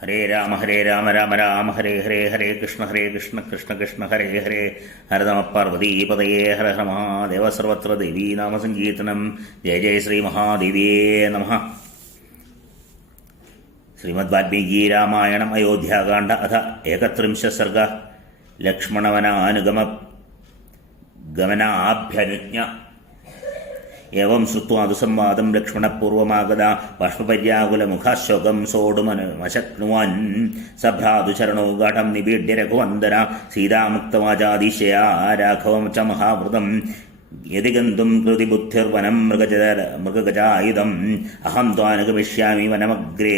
ഹരേ രാമ രാമ രാമ ഹരേ ഹരേ ഹരേ കൃഷ്ണ കൃഷ്ണ കൃഷ്ണ ഹരേ ഹരേ ഹരതമ പാർവതീപതയേ ഹര ഹര മഹാദേവ സർവത്ര ദേവീ നാമസങ്കീർത്തനം. ജയ ജയ ശ്രീ മഹാദേവിയേ നമഃ. ശ്രീമദ് വാൽമീകി രാമായണം അയോധ്യാകാണ്ഡ അഥ 31 സർഗ. ലക്ഷ്മണവനാനുഗമനാഭ്യനുജ്ഞ. ഏവം ശ്രുത്വാ സംവാദം ലക്ഷ്മണപൂർവമാഗത ബാഷ്പപര്യാകുലമുഖാശോകം സോഢുമശക്നുവാൻ സഭ്രാതുചരണോ ഗാഠം നിബീഡ്യ രഘുവന്ദന സീതാമുക്തവാചാതിശയാ രാഘവം ച മഹാവൃതം യതി ഗന്തും കൃതി ബുദ്ധിർവനം മൃഗഗജായുധം അഹം ത്വാനുഗമിഷ്യാമി വനമഗ്രേ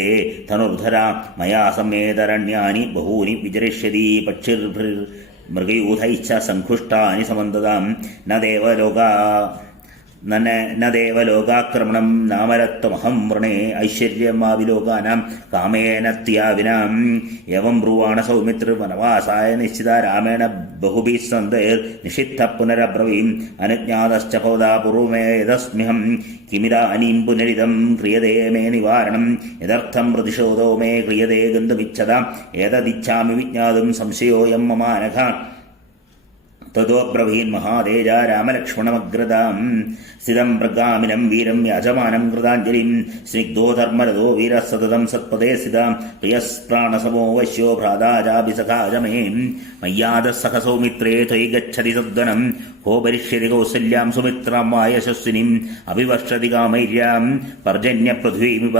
ധനുർധര മയാ സമേതരണ്യാനി ബഹൂനി വിചരിഷ്യതി പക്ഷിർമൃഗയൂഥൈശ്ച സംഘുഷ്ടാനി സമന്തതാം ന ദേവലോകാക്രമണം നാമരത്വമഹം വൃണേ ഐശ്വര്യമാവിലോകാനാം കാമേന ത്യാവിനാം. ഏവം ബ്രുവാണ സൗമിത്രിർവനവാസായ നിശ്ചിത രാമേണ ബഹുഭിः സന്ദൈർനിഷിദ്ധ പുനരബ്രവീം അനുജ്ഞാതശ്ച ഭവതാ പൂർവമേതസ്മ്യഹം കിമിതാനീം പുനരിതം ക്രിയതേ മേ നിവാരണം യദർത്ഥം പ്രതിഷോധോ മേ ക്രിയതേ ഗന്ധമിച്ഛതാം ഏതദിച്ഛാമി വിജ്ഞാതും സംശയോയം മമാനഘ. തതോബ്രവീൻ മഹാതേജ രാമലക്ഷ്മണമഗ്രതാം സ്ഥിതം പ്രഗാമിനം വീരം യാജമാനം കൃതാഞ്ജലിം സ്നിഗ്ധോ ധർമ്മരഥോ വീര സതതം സത്പദേ സ്ഥിതാം പ്രിയസ്പ്രാണസമോ വശ്യോ ഭ്രാതാജാഭിസഖാജമേ മയ്യാദ സഹ സൗമിത്രേ ത്വയി ഗച്ഛതി സദ്വനം ഭോപരിഷ്യതി കൗസല്യാം സുമിത്രാം വായശസ്വിനിം അഭിവർഷതി കാമൈര്യാം പർജന്യപൃഥ്വീമിവ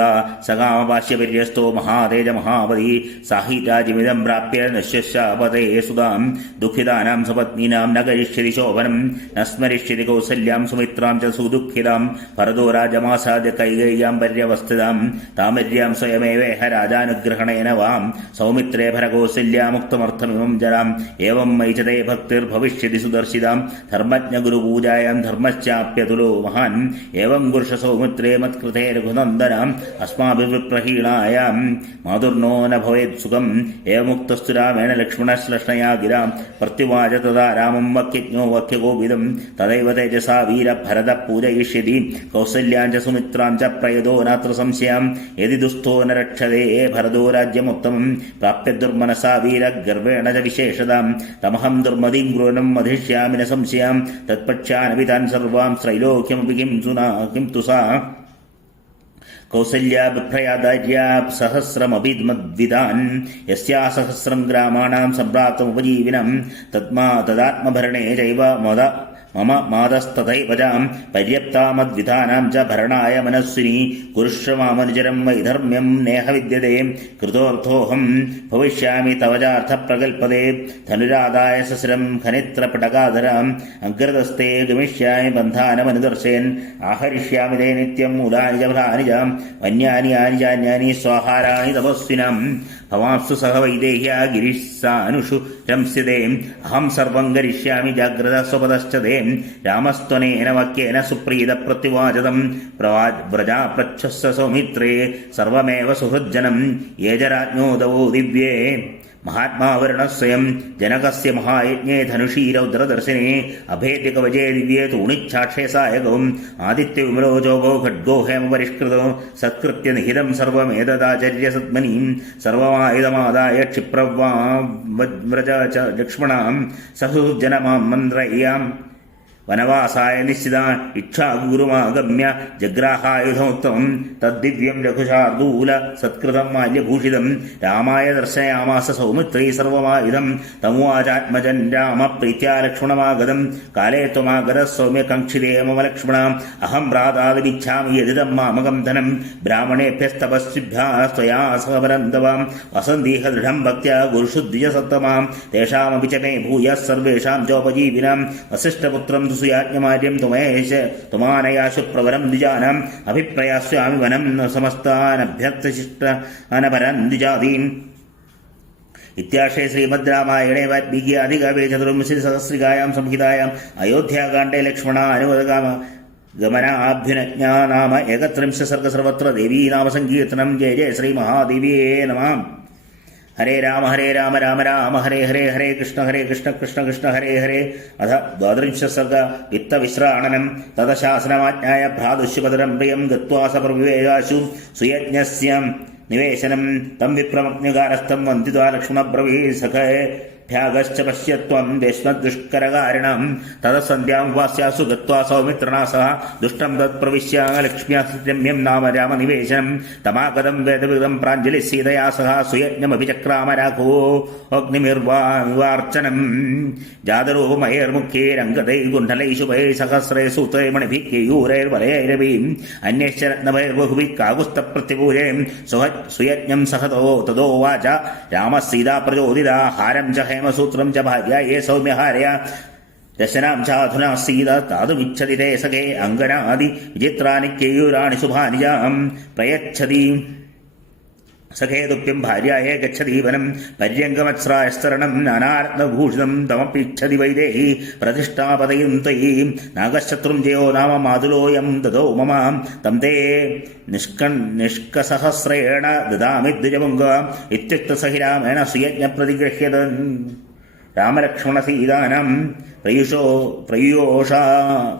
സകാമപാശ്യപര്യസ്തോ മഹാതേജ മഹാപതി സാഹിരാജിമിദം പ്രാപ്യ നശ്യശാപതേ സുതാം ദുഃഖിതാനാം സപത്നീനാം ന കരിഷ്യതി ശോഭനം ന സ്മരിഷ്യതി കൗസല്യാം സുമിത്രാം ച സുദുഃഖിതാം ഭരതോ രാജമാസാദ്യ കൈകേയ്യാം പര്യവസ്ഥിതാം താമര്യാം സ്വയമേവേഹ രാജാനുഗ്രഹണേന വാം സൗമിത്രേ ഭരകൗസല്യാമുക്തമർത്ഥമിമം ജരാം ഏവം മൈചതേ ഭക്തിർഭവിഷ്യതി സുദർശിതാം ധർമ്മജ്ഞഗുരുപൂജായാം ധർമ്മശ്ചാപ്യതുലോ മഹാൻ ഏവം ഗുരുഷ സൗമിത്രേ മത്കൃതേ രഘുനന്ദനാം അസ്മാഭിപ്രഹീണായാം മാതുർനോ ന ഭവേത് സുഖം ഏവമുക്തസ്തു രാമേണ ലക്ഷ്മണശ്ലഷ്ണയാ ഗിരാം പ്രത്യുവാച തദാ രാമം വക്യജ്ഞോ വക്യഗോപിതം തദൈവ തേജസാ വീര ഭരത പൂജയിഷ്യതി കൗസല്യാം ച സുമിത്രാം ച പ്രയതോ നാത്ര സംശയാം യദി ദുസ്ഥോ ന രക്ഷതേ ഭരതോ രാജ്യമുത്തമം പ്രാപ്യ ദുർമനസാ വീര ഗർവേണ ച വിശേഷതാം തമഹം ദുർമതിം ക്രൂരം മധിഷ്യാമി ന സംശയാം തത്പക്ഷാനപി താൻ സർവാം ത്രൈലോക്യമപി കിം തുസാ കൗസല്യാ വിപ്രയാദാര്യാ സഹസ്രമഭിമദ്വിതാൻ യസ്യാ സഹസ്രം ഗ്രാമാണാം സംപ്രാപ്തമുപജീവിനം തദാത്മഭരണേ ചൈവ മമ മാതസ്തഥൈവജാം പര്യാപ്താമദ്വിധാനാം ച ഭരണായ മനസ്വിനി കുരുഷ്വമാമനുചരം വൈധർമ്മ്യം നേഹ വിദ്യതേ കൃതോർത്ഥോഹം ഭവിഷ്യാമി തവജാർത്ഥപ്രകൽപതേ ധനുരാദായ സസ്രം ഖനിത്രപിടകാധരാം അഗ്രതസ്തേ ഗമിഷ്യാമി ബന്ധാനമനുദർശയൻ ആഹരിഷ്യാമി തേ നിത്യം മൂലാനി ച ഫലാനിജാം വന്യാനി യാനി ചാന്യാനി സ്വാഹാരാണി തപസ്വിനാം ഭവാംസ്തു സഹ വൈദേഹ്യാ ഗിരിസാനുഷു രംസ്യതേ അഹം സർവം കരിഷ്യാമി ജാഗ്രത സ്വപദശ്ചതേ രാമസ്ത്വനേന വാക്യേന സുപ്രീത പ്രത്യുവാചതം വ്രജാപ്രച്ഛസ്സ സൗമിത്രേ സർവമേവ സുഹൃജ്ജനം യേജരാജ്ഞോദവോ ദിവ്യേ മഹാത്മാവരുണസ്വയം ജനകസ്യ മഹായജ്ഞേ ധനുഷീ രൗദ്രദർശനേ അഭേദ്യകവചേ ദിവ്യേ തൂണിച്ഛാക്ഷേ സായകവും ആദിത്യവിമലോചോഗോ ഖഡ്ഗോ ഹേമപരിഷ്കൃതോ സത്കൃത്യ നിഹിതം സർവമേതദാചര്യ സത്മനീം സർവമായുധമാദായ ക്ഷിപ്രവ്രജ ലക്ഷ്മണാം സഹുജനമാം മന്ത്രയാം വനവാസായ നിശ്ചിത ഇച്ഛാഗുരുമാഗമ്യ ജഗ്രാഹായുധോത്തമം തദ്ദിവ്യം രഘുശാർദൂല സത്കൃതം മാല്യഭൂഷിതം രാമായ ദർശയാമാസ സൗമിത്രൈ സർവമായുധം തമുവാചാത്മജൻ രാമ പ്രീത്യാ ലക്ഷ്മണമാഗതം കാലേ ത്വമാഗത സൗമ്യകംക്ഷിതേ മമ ലക്ഷ്മണ അഹം ഭ്രാതാദിമിച്ഛാമി യദിദം മാമകം ധനം ബ്രാഹ്മണേഭ്യസ്തപസ്വിഭ്യാസ്ത്വയാ സഹപരന്തവാം വസന്തീഹ ദൃഢം ഭക്ത്യാ ഗുരുഷു ദ്വിജസത്തമാം തേഷാമപി ച മേ ഭൂയഃ സർവേഷാം ചോപജീവിനാം വസിഷ്ഠപുത്രം സുയാജ്ഞമാര്യം തുമാനയാശു പ്രവരം ദ്വിജാനാം അഭിപ്രയാസ്യാമി വനം സമസ്താനഭ്യർത്ഥശിഷ്ടനപരം ദ്വിജാതീം. ഇത്യാശേ ശ്രീമദ് രാമായണേ വാൽമീകി ആദികാവ്യേ ചതുർവിംശതിസഹസ്രികായാം സംഹിതായാം അയോധ്യാകാണ്ഡേ ലക്ഷ്മണാനുഗമനാഭ്യുനജ്ഞാ നാമ 31 സർഗ. സർവത്ര ദേവീ നാമസങ്കീർത്തനം. ജയ ജയ ശ്രീ മഹാദേവിയേ നമഃ. ഹരേ രാമ രാമ രാമ ഹരേ ഹരേ ഹരേ കൃഷ്ണ കൃഷ്ണ കൃഷ്ണ ഹരേ ഹരേ. അഥ 12 സർഗ. വിത്തവിശ്രാണനം. തദശാസനമാജ്ഞായ ഭ്രാതുഷ്യപതരം പ്രിയം ഗത്വാ സപ്രവിവേകാശു സുയജ്ഞസ്യ നിവേശനം തം വിപ്രമജ്ഞകാരസ്ഥം വന്ദിത്വാ ലക്ഷ്മണബ്രവീ സഖേഭ്യാഗശ്ച പശ്യത്വം ദേശ്മദുഷ്കരകാരിണം തതസന്ധ്യാം വാസ്യാസു ഗത്വാ സൗമിത്രണാ സഹ ദുഷ്ടം തത്പ്രവിശ്യ ലക്ഷ്മ്യാ രമ്യം നാമ രാമനിവേശനം തമാഗതം വേദവിദം പ്രാഞ്ജലി സീതയാ സഹ സുയജ്ഞമഭിചക്രാമ രാഘവോ അഗ്നിമിർവാർച്ചനം ജാതരൂപമയൈർമുഖ്യൈരംഗതൈർഗുണ്ഡലൈ ശുഭൈ സഹസ്രൈ സൂത്രൈ മണിഭിः കേയൂരൈർവലയൈരവീം അന്യശ്ചരത്നഭൈർബഹുഭിः കാകുസ്തപ്രത്യപൂജൈം സുയജ്ഞം സഹതോ തദോ വാച രാമः സീതാ പ്രചോദിതാ ഹാരം ച ഹേമസൂത്രം ച ഭാര്യായേ സൗമ്യഹാരയ ദശനാം ചാധുനാ സീത താതുമിച്ഛതി തേ സഖേ അങ്കനാദി വിചിത്രാണി കേയൂരാണി ശുഭാനിജാം പ്രയച്ഛതി സഖേതുപ്യം ഭാര്യായേ ഗച്ഛതീവനം പര്യങ്കമത്സ്രായസ്തരണം നാനാരത്നഭൂഷിതം തമപ്പിച്ഛതി വൈദേഹി പ്രതിഷ്ഠാപതയും ത്വയി നാഗശത്രും ജയോ നാമ മാതുലോയം ദദോ മമ തം തേ നിഷ്കസഹസ്രേണ ദദാമി ദ്വിജമുംഗ ഇത്യുക്തസഹി രാമേണ സുയജ്ഞപ്രതിഗൃഹ്യത രാമലക്ഷ്മണസീതാനാം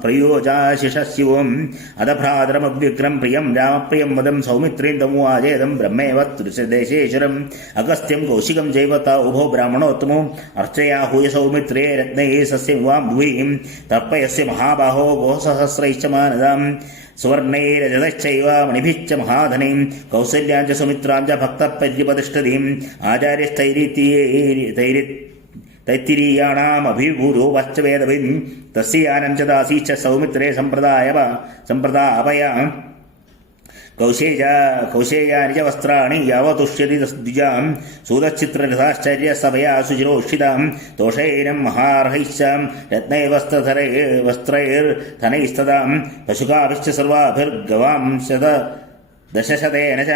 പ്രയോജാശിഷം അധഭ്രാതരമവ്യഗ്രം പ്രിയം രാമപ്രിയം വദം സൗമിത്രീം തമുവാചേദം ബ്രഹ്മേവ ദേശേശ്വരം അഗസ്ത്യം കൗശികം ജൈവ ത ഉഭോ ബ്രാഹ്മണോത്തമോ അർച്ചയാഹൂയ സൗമിത്രേ രത്നൈ സസ്യം വാം ഭൂയിം തർപ്പയസ്യ മഹാബാഹോ ഗോസഹസ്രൈശ്ച മാനദാം സുവർണൈരജതശ്ചൈവ മണിഭിശ്ച മഹാധനൈം കൗസല്യാം ച സുമിത്രാം ച ഭക്തപര്യപതിഷ്ഠതീം തൈത്തിരീയാണാമഭിഭൂതോ വശ്ചവേദവിം തസ്യാനം ച ദാസീശ്ച സൗമിത്രേ സമ്പ്രദാപയ കൗശേയാനി ച വസ്ത്രാണി യാവതുഷ്യതി ദ്വിജാം സൂതശ്ചിത്രരഥാശ്ചര്യസഭയാ സുചിരോഷിതാം ദോഷൈനം മഹാർഹൈശ്ച രത്നൈർവസ്ത്രധനൈസ്തദാം പശുകാഭിശ്ച സർവാഭിർഗവാം ദശശതേന ച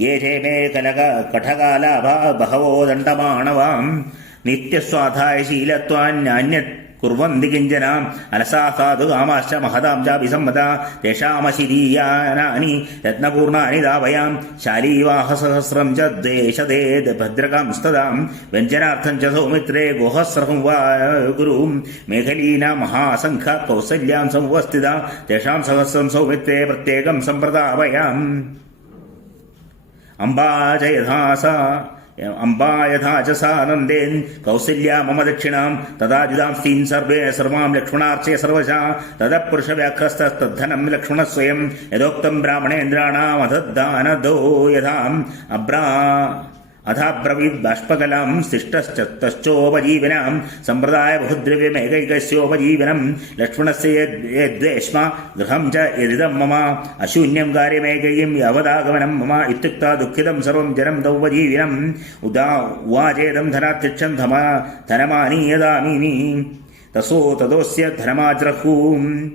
യേ ചേ മേ കഠകാലാഭ ബഹവോ ദണ്ഡമാണവാം നിത്യസ്വാധായ ശീലത്വാന്യാന്യത് കുർവന്തി കിഞ്ചന അലസാ സാധു കാമാശ്ച മഹതാം ചാഭിസമ്മത തേഷാമശിരീയാനാനി രത്നപൂർണാനി ദാവയാം ശാലീവാഹസഹസ്രം ച ദ്വേഷദേ ഭദ്രകാംസ്തദാം വ്യഞ്ജനാർത്ഥം ച സൗമിത്രേ ഗോഹസ്രഹം വാ ഗുരും മേഖലീന മഹാസംഘ കൗസല്യാം സംവസ്ഥിത തേഷാം സഹസ്രം സൗമിത്രേ പ്രത്യേകം സമ്പ്രദാവയാം അംബാ യഥാ ച സാനന്ദേൻ കൗസല്യാ മമ ദക്ഷിണാം തദാജിതാംസ്തീൻ സർവാം ലക്ഷ്മണാർച്ചയ സർവശാ തദപുരുഷവ്യാഘ്രസ്തദ്ധനം ലക്ഷ്മണസ്വയം യഥോക്തം ബ്രാഹ്മണേന്ദ്രാണാമധദ്ദാനദോ യഥാം അഥാബ്രവീദ് ബാഷ്പകലാം ശിഷ്ടശ്ചോപജീവനാം സമ്പ്രദായ ബഹുദ്രവ്യമേകൈകസ്യോപജീവനം ലക്ഷ്മണസ്യ യദ്വേഷ്മ ഗൃഹം ച യദിദം മമ അശൂന്യം കാര്യമേകയും യവദാഗമനം മമ ഇത്യുക്ത ദുഃഖിതം സർവം ജനം ദൗപജീവിനം ഉവാചേദം ധനാത്യക്ഷം ധനമാനീയദാമീനി തദോസ്യ ധനമാജ്രഹൂം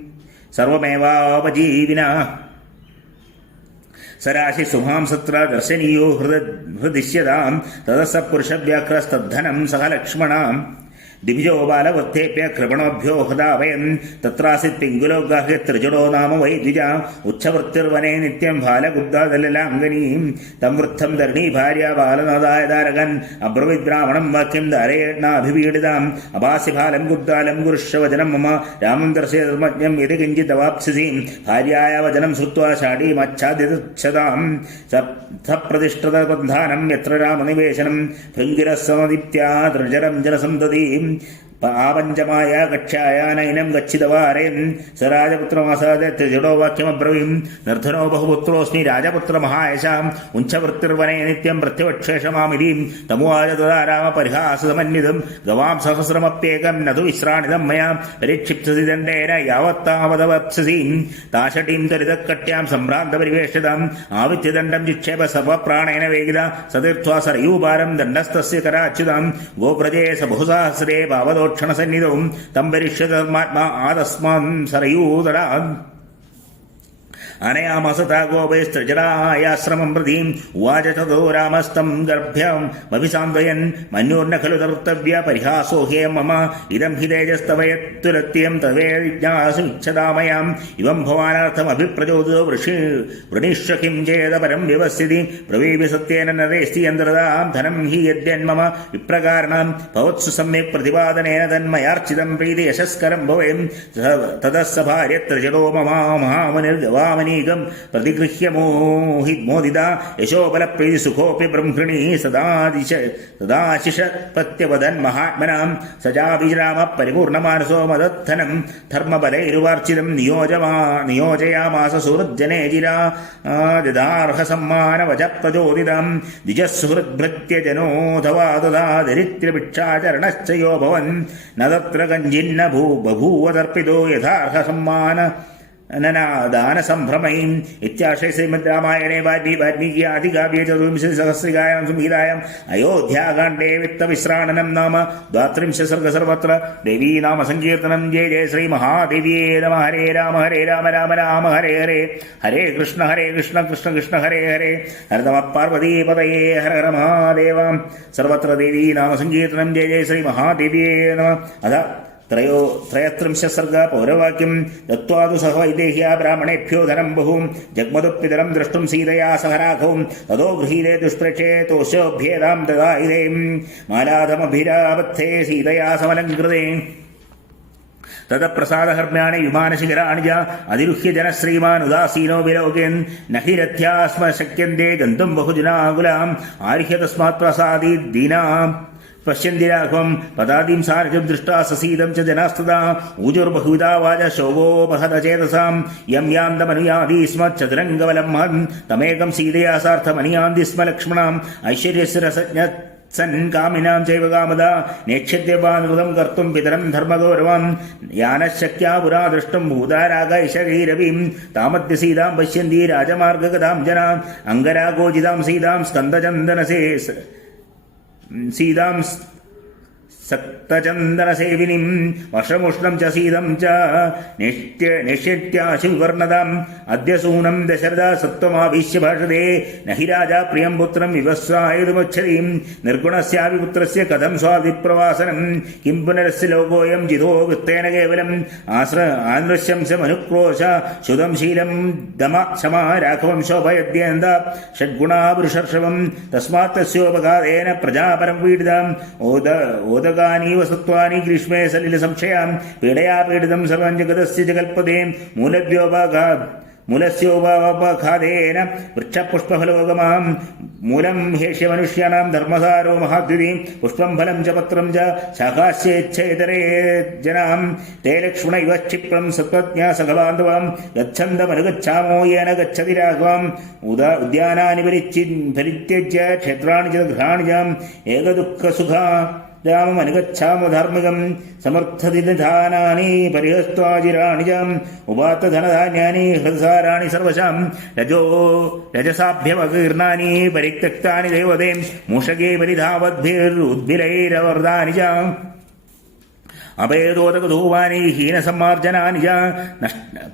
സർവമേവാപജീവിന സരാശി സുഭാം സത്ര ദർശനീയോ ഹൃദിശ്യതാം തദസ പുരുഷവ്യാഘ്രസ്തദ്ധനം സഹ ലക്ഷ്മണാം ദിവിജോ ബാലവൃദ്ധേഭ്യ കൃപണോഭ്യോ ഹൃദാവയൻ തത്രാസിത് പിങ്കുലോ ഗാഹ്യ ത്രിജടോ നാമ വൈ ദ്വിജ ഉച്ഛവൃത്തിർവനേ നിത്യം ബാലഗുബ്ദാദലാംഗനീം തം വൃദ്ധം ധരണീ ഭാര്യ ബാലനാദായ താരകൻ അബ്രവിത് ബ്രാഹ്മണം വാക്യം ധാരയേണാഭിപീഡിതാം അഭാസി ബാലം ഗുബ്ദാലം ഗുരുഷവചനം മമ രാമം ദർശയ ധർമ്മജ്ഞം യതി കിഞ്ചിത് അവാപ്സ്യസി ഭാര്യായ വചനം ശ്രുത്വാ ഷാഢീമച്ഛാദിതച്ഛതാം സപ്രതിഷ്ഠിതബന്ധാനം യത്ര രാമനിവേശനം ഭൃംഗിരസമദിത്യാ ത്രിജരം ജനസന്തതീം ആപഞ്ചമായ കക്ഷ്യായാനൈനം ഗച്ഛിതവാരയൻ സ രാജപുത്രമാസാദ ത്രിജടോ വാക്യമബ്രവീം നിർധനോ ബഹുപുത്രോസ്മി രാജപുത്രമഹായശാം ഉഞ്ചവൃത്തിർവനേ നിത്യം പ്രത്യവക്ഷേഷമാമിരീം തമുവാച തദാ രാമ പരിഹാസമന്വിതം ഗവാം സഹസ്രമപ്യേകം നതു വിശ്രാണിതം മയാ പരിക്ഷിപ്സസി ദണ്ഡേന യാവത്താവതവപ്സസീം താഷടീം ത്വരിതക്കട്യാം സംഭ്രാന്തപരിവേഷിതാം ആവിത്യദണ്ഡം ചിക്ഷേപ സർവപ്രാണേന വേഗിത സതീർത്വാ സരയൂപാരം ദണ്ഡസ്തസ്യ കരാച്യുതാം ഗോപ്രജേ സ ബഹുസാഹസ്രേ ഭാവദോക്ഷണസന്നിധവും തം പരിഷ്യധർമാത്മാ ആതസ്മാൻ സരയൂതടാ അനയാമസതാ ഗോപൈസ്ത്രിജടായാശ്രമം പ്രതീം ഉവാച തതോ രാമസ്തം ഗർഭ്യം മഭിസാന്ത്വയൻ മന്യോർന ഖലു തർത്തവ്യ പരിഹാസോ ഹേ മമ ഇദം ഹി തേജസ്തവയത്തുലത്യം തവേജ്ഞാസുച്ഛതാമയാം ഇവം ഭവാനാർത്ഥമഭിപ്രചോദിതോ വൃണീഷ്വ കിം ചേത പരം വ്യവസ്ഥിതി പ്രവീവി സത്യേന നരേസ്തി യന്ത്രതാം ധനം ഹി യദ്യന്മമ വിപ്രകാരണം ഭവത്സു സമ്യക് പ്രതിപാദനേന തന്മയാർച്ചിതം പ്രീതി യശസ്കരം ഭവേം തതസ്സ ഭാര്യത്രജടോ മമാ മഹാമുനിർഗവാമനി മാമനീകം പ്രതിഗൃഹ്യ മോദിത യശോബലപ്രീതി സുഖോപി ബ്രഹ്മണി സദാശിഷ പ്രത്യവദൻ മഹാത്മനാം സജാവിരാമ പരിപൂർണമാനസോ മദധനം ധർമ്മബലൈരുവാർച്ചിതം നിയോജയാമാസ സുഹൃജ്ജനേജിരാർഹ സമ്മാനവച പ്രചോദിതം ദ്വിജസുഹൃദ്ഭൃത്യജനോധവാ തഥാ ദരിദ്രഭിക്ഷാചരണശ്ചയോ ഭവൻ ന തത്ര കഞ്ചിന്ന ബഭൂവ തർപ്പിതോ യഥാർഹ സമ്മാന ദാനസംഭ്രമൈം ഇത്യാശയ ശ്രീമദ് രാമായണേ വാൽമീകി ആദികാവ്യേ ചതുർവിംശതിസഹസ്രികായാം സംഹിതായാം അയോധ്യാകാണ്ഡേ വിത്തവിശ്രാണനം നാമ 32 സർഗ സർവത്ര ദേവീ നാമ സങ്കീർത്തനം. ജയ ജയ ശ്രീ മഹാദേവിയേ നമ. ഹരേ രാമ രാമ രാമ ഹരേ ഹരേ ഹരേ കൃഷ്ണ കൃഷ്ണ കൃഷ്ണ ഹരേ ഹരേ ഹര നമഃ പാർവതീപതയേ ഹര ഹര മഹാദേവ. സർവത്ര ദേവീ നാമ സങ്കീർത്തനം. ജയ ജയ ശ്രീ മഹാദേവിയേ നമ. അഥ 33 സർഗ പൗരവാക്യം. ദത്വാതു സഹ വൈദേഹ്യ ബ്രാഹ്മണേഭ്യോ ധനം ബഹും ജഗ്മതുപ്പിതരം ദ്രഷ്ടും സീതയാ സഹ രാഘവം തതോ ഗൃഹീതേ ദുഷ്പ്രേക്ഷേ തോശോഭ്യേതാം ദദായിതേ മാലാധമഭിരാവത്തേ സീതയാ സമലംകൃതേ തദപ്രസാദഹർമ്മ്യാണി വിമാനശിഖരാണി ച അതിരുഹ്യ ജനശ്രീമാൻ ഉദാസീനോ വിലോകയൻ നഹി രഥ്യാസ്മ ശക്യന്തേ ഗന്തും ബഹുജനാകുലാം ആർഹ്യ തസ്മാത് പ്രസാദി ദീനാം പശ്യന്തി രാഘവം പദാദീം സാർഹ്യം ദൃഷ്ടാ സസീതം ച ജനാസ്തദാ ഊജുർബഹുവിധാ വാച ശോഭോപഹതചേതസാം യം യാന്തമനുയാദി സ്മ ചതുരംഗവലം മഹൻ തമേകം സീതയാ സാർത്ഥമനുയാന്തി സ്മ ലക്ഷ്മണാം ഐശ്വര്യസ്യ രസജ്ഞ സൻ കാമിനാം ചൈവ കാമദ നേക്ഷ്യദ്യവാനൃതം കർത്തും പിതരം ധർമ്മഗൗരവം യാനശക്യാ പുരാ ദൃഷ്ടം ഭൂതാരാഗൈശരീരവീം താമദ്യ സീതാം പശ്യന്തി രാജമാർഗഗതാം ജനാം അംഗരാഗോജിതാം സീതാം സ്കന്ദചന്ദനസേ സീതാം സക്തചന്ദനസേവിനിം വർഷമുഷ്ണം ച സീതം ച നിഷ്യത്യാശുവർണതാം അദ്യസൂനം ദശരഥ സത്വമാവിശ്യ ഭാഷതേ നഹി രാജാ പ്രിയം പുത്രം വിവസ്വായുധമുച്ഛതീം നിർഗുണസ്യാപി പുത്രസ്യ കഥം സ്വാഭിപ്രവാസനം കിം പുനരസ്യ ലോകോയം ജിതോ വൃത്തേന കേവലം ആനൃശംസ മനുക്രോശ ശുതം ശീലം ദമ ശമ രാഘവം ശോഭയദ്യേന്ദ ഷഡ്ഗുണാ പുരുഷർഷവം തസ്മാത് തസ്യോപഘാതേന പ്രജാപരം പീഡിതാം ഓദകാനീവ സത്വാനി ഗ്രീഷ്മേ സലില സംശയാം പീഡയാ പീഡിതം സർവം ജഗതസ്യ ജഗൽപദേ മൂലസ്യോപഘാതേന വൃക്ഷപുഷ്പഫലോഗമാം മൂലം ഹേഷ്യ മനുഷ്യാണാം ധർമ്മസാരോ മഹാദ്വിതീം പുഷ്പം ഫലം ച പത്രം ച ശാഖാശ്ചേച്ഛേതരേ ജനാം തേ ലക്ഷ്മണ ഇവ ക്ഷിപ്രം സത്വജ്ഞാ സഖബാന്ധവാം ഗച്ഛന്തമനുഗച്ഛാമോ യേന ഗച്ഛതി രാഘവാം ഉദ്യാനാനി പരിത്യജ്യ ക്ഷേത്രാണി ച ഗൃഹാണി ച ഏകദുഃഖസുഖ രാമമനുഗച്ഛാമ ധാർമ്മികം സമർത്ഥതിധാനാനി പരിഹസ്ത്വാജിരാണി ച ഉപാത്തധനധാന്യാനി ഹൃദസാരാണി സർവശാം രജസാഭ്യമകീർണാനി പരിത്യക്താനി ദേവതേ മൂഷകേ ബലിധാവദ്ഭിരുദ്ഭിലൈരവർദ്ധാനി ച അഭേദോദകധൂവാനി ഹീനസമ്മാർജനാനി ച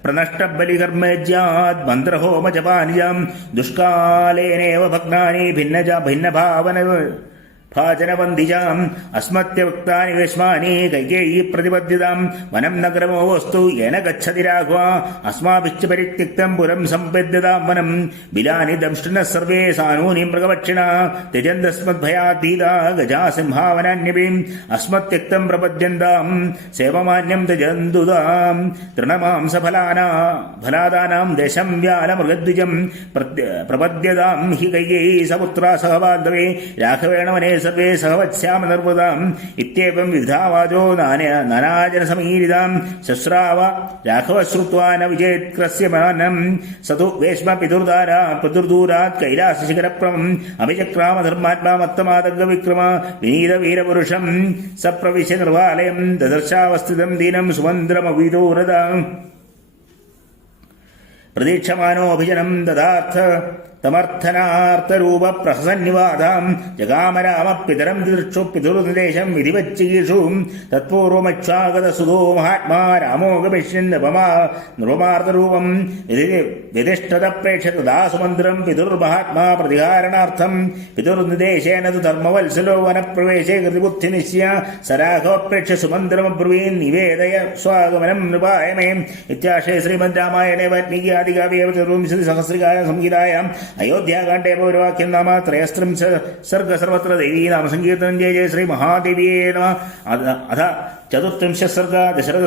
പ്രനഷ്ടബലികർമ്മജ്യാത് മന്ത്രഹോമജപാനി ച ദുഷ്കാലേനേവ ഭഗ്നാനി ഭിന്നഭാവന ഭാജനവന്ദിജാം അസ്മത്യവക്താനി വേശ്മാനി കൈകേയീ പ്രതിപദ്യതാം വനം നഗരമോ വസ്തു യേന ഗച്ഛതി രാഘവ അസ്മാഭിശ്ച പരിത്യക്തം പുരം സമ്പദ്യതാം വനം ബിലാനി ദംഷ്ടിന സർവേ സാനൂനി മൃഗപക്ഷിണ ത്യജന്തസ്മദ്ഭയാദ്ഭീതാ ഗജാസിംഹാവനാന്യപീം അസ്മത്യക്തം പ്രപദ്യന്താം സേവമാന്യം ത്യജന്തുതാം തൃണമാംസഫലാദാനാം ദേശം വ്യാലമൃഗദ്വിജം പ്രപദ്യതാം ഹി കൈകേയീ സപുത്രാ സഹബാന്ധവേ രാഘവേണ വനേ സർവേ സഹവത്സ്യാമ നിർവൃതാം ഇത്യേവം വിവിധാവാചോ നാനാജനസമീരിതാം ശസ്രാവ രാഘവശ്രുത്വാ ന വിജേത്ക്രസ്യമാനം സതു വേശ്മ പിതുർദൂരാത് കൈലാസശിഖരപ്രമം അഭിചക്രാമ ധർമാത്മാ മത്തമാതംഗവിക്രമ വിനീതവീരപുരുഷം സപ്രവിശ്യ നിർവാലയം ദദർശാവസ്ഥിതം ദീനം സുമന്ത്രമവിദൂരത പ്രതീക്ഷമാനോ അഭിജനം ദദാർത്ഥ തമർത്ഥനാർത്ഥരൂപ പ്രഹസന്നിവാദാം ജഗാമരാമ പിതരം ദിദൃക്ഷു പിതുർനിദേശം വിധിവച്ചീഷു തത്പൂർവമക്ഷാഗത സുതോ മഹാത്മാ രാമോ ഗമിഷ്യൻ നൃപമാർത്തരൂപം വിധിഷ്ഠത പ്രേക്ഷത ദാസുമന്ത്രം പിതുർമഹാത്മാ പ്രതികാരണാർത്ഥം പിതുർനിദേശേന തു ധർമ്മവത്സലോ വനപ്രവേശേ കൃതിബുദ്ധി നിശ്യ സരാഘവപ്രേക്ഷ സുമന്ത്രമബ്രുവീൻ നിവേദയ സ്വാഗമനം നൃപായമേ ഇത്യാശയ ശ്രീമദ് രാമായണേ വാൽമീകി ആദികാവ്യേ ചതുർവിംശതിസഹസ്രികായ സംഹിതായാം അയോധ്യാകാണ്ഡേ പൗരവാക്യം നാമ 33 സർഗ സർവത്ര ദേവീ നാമ സങ്കീർത്തനം. ജയ ജയ ശ്രീ മഹാദേവിയേ നമഃ. അഥ चतुर्त्रिंशः सर्गा दशरथ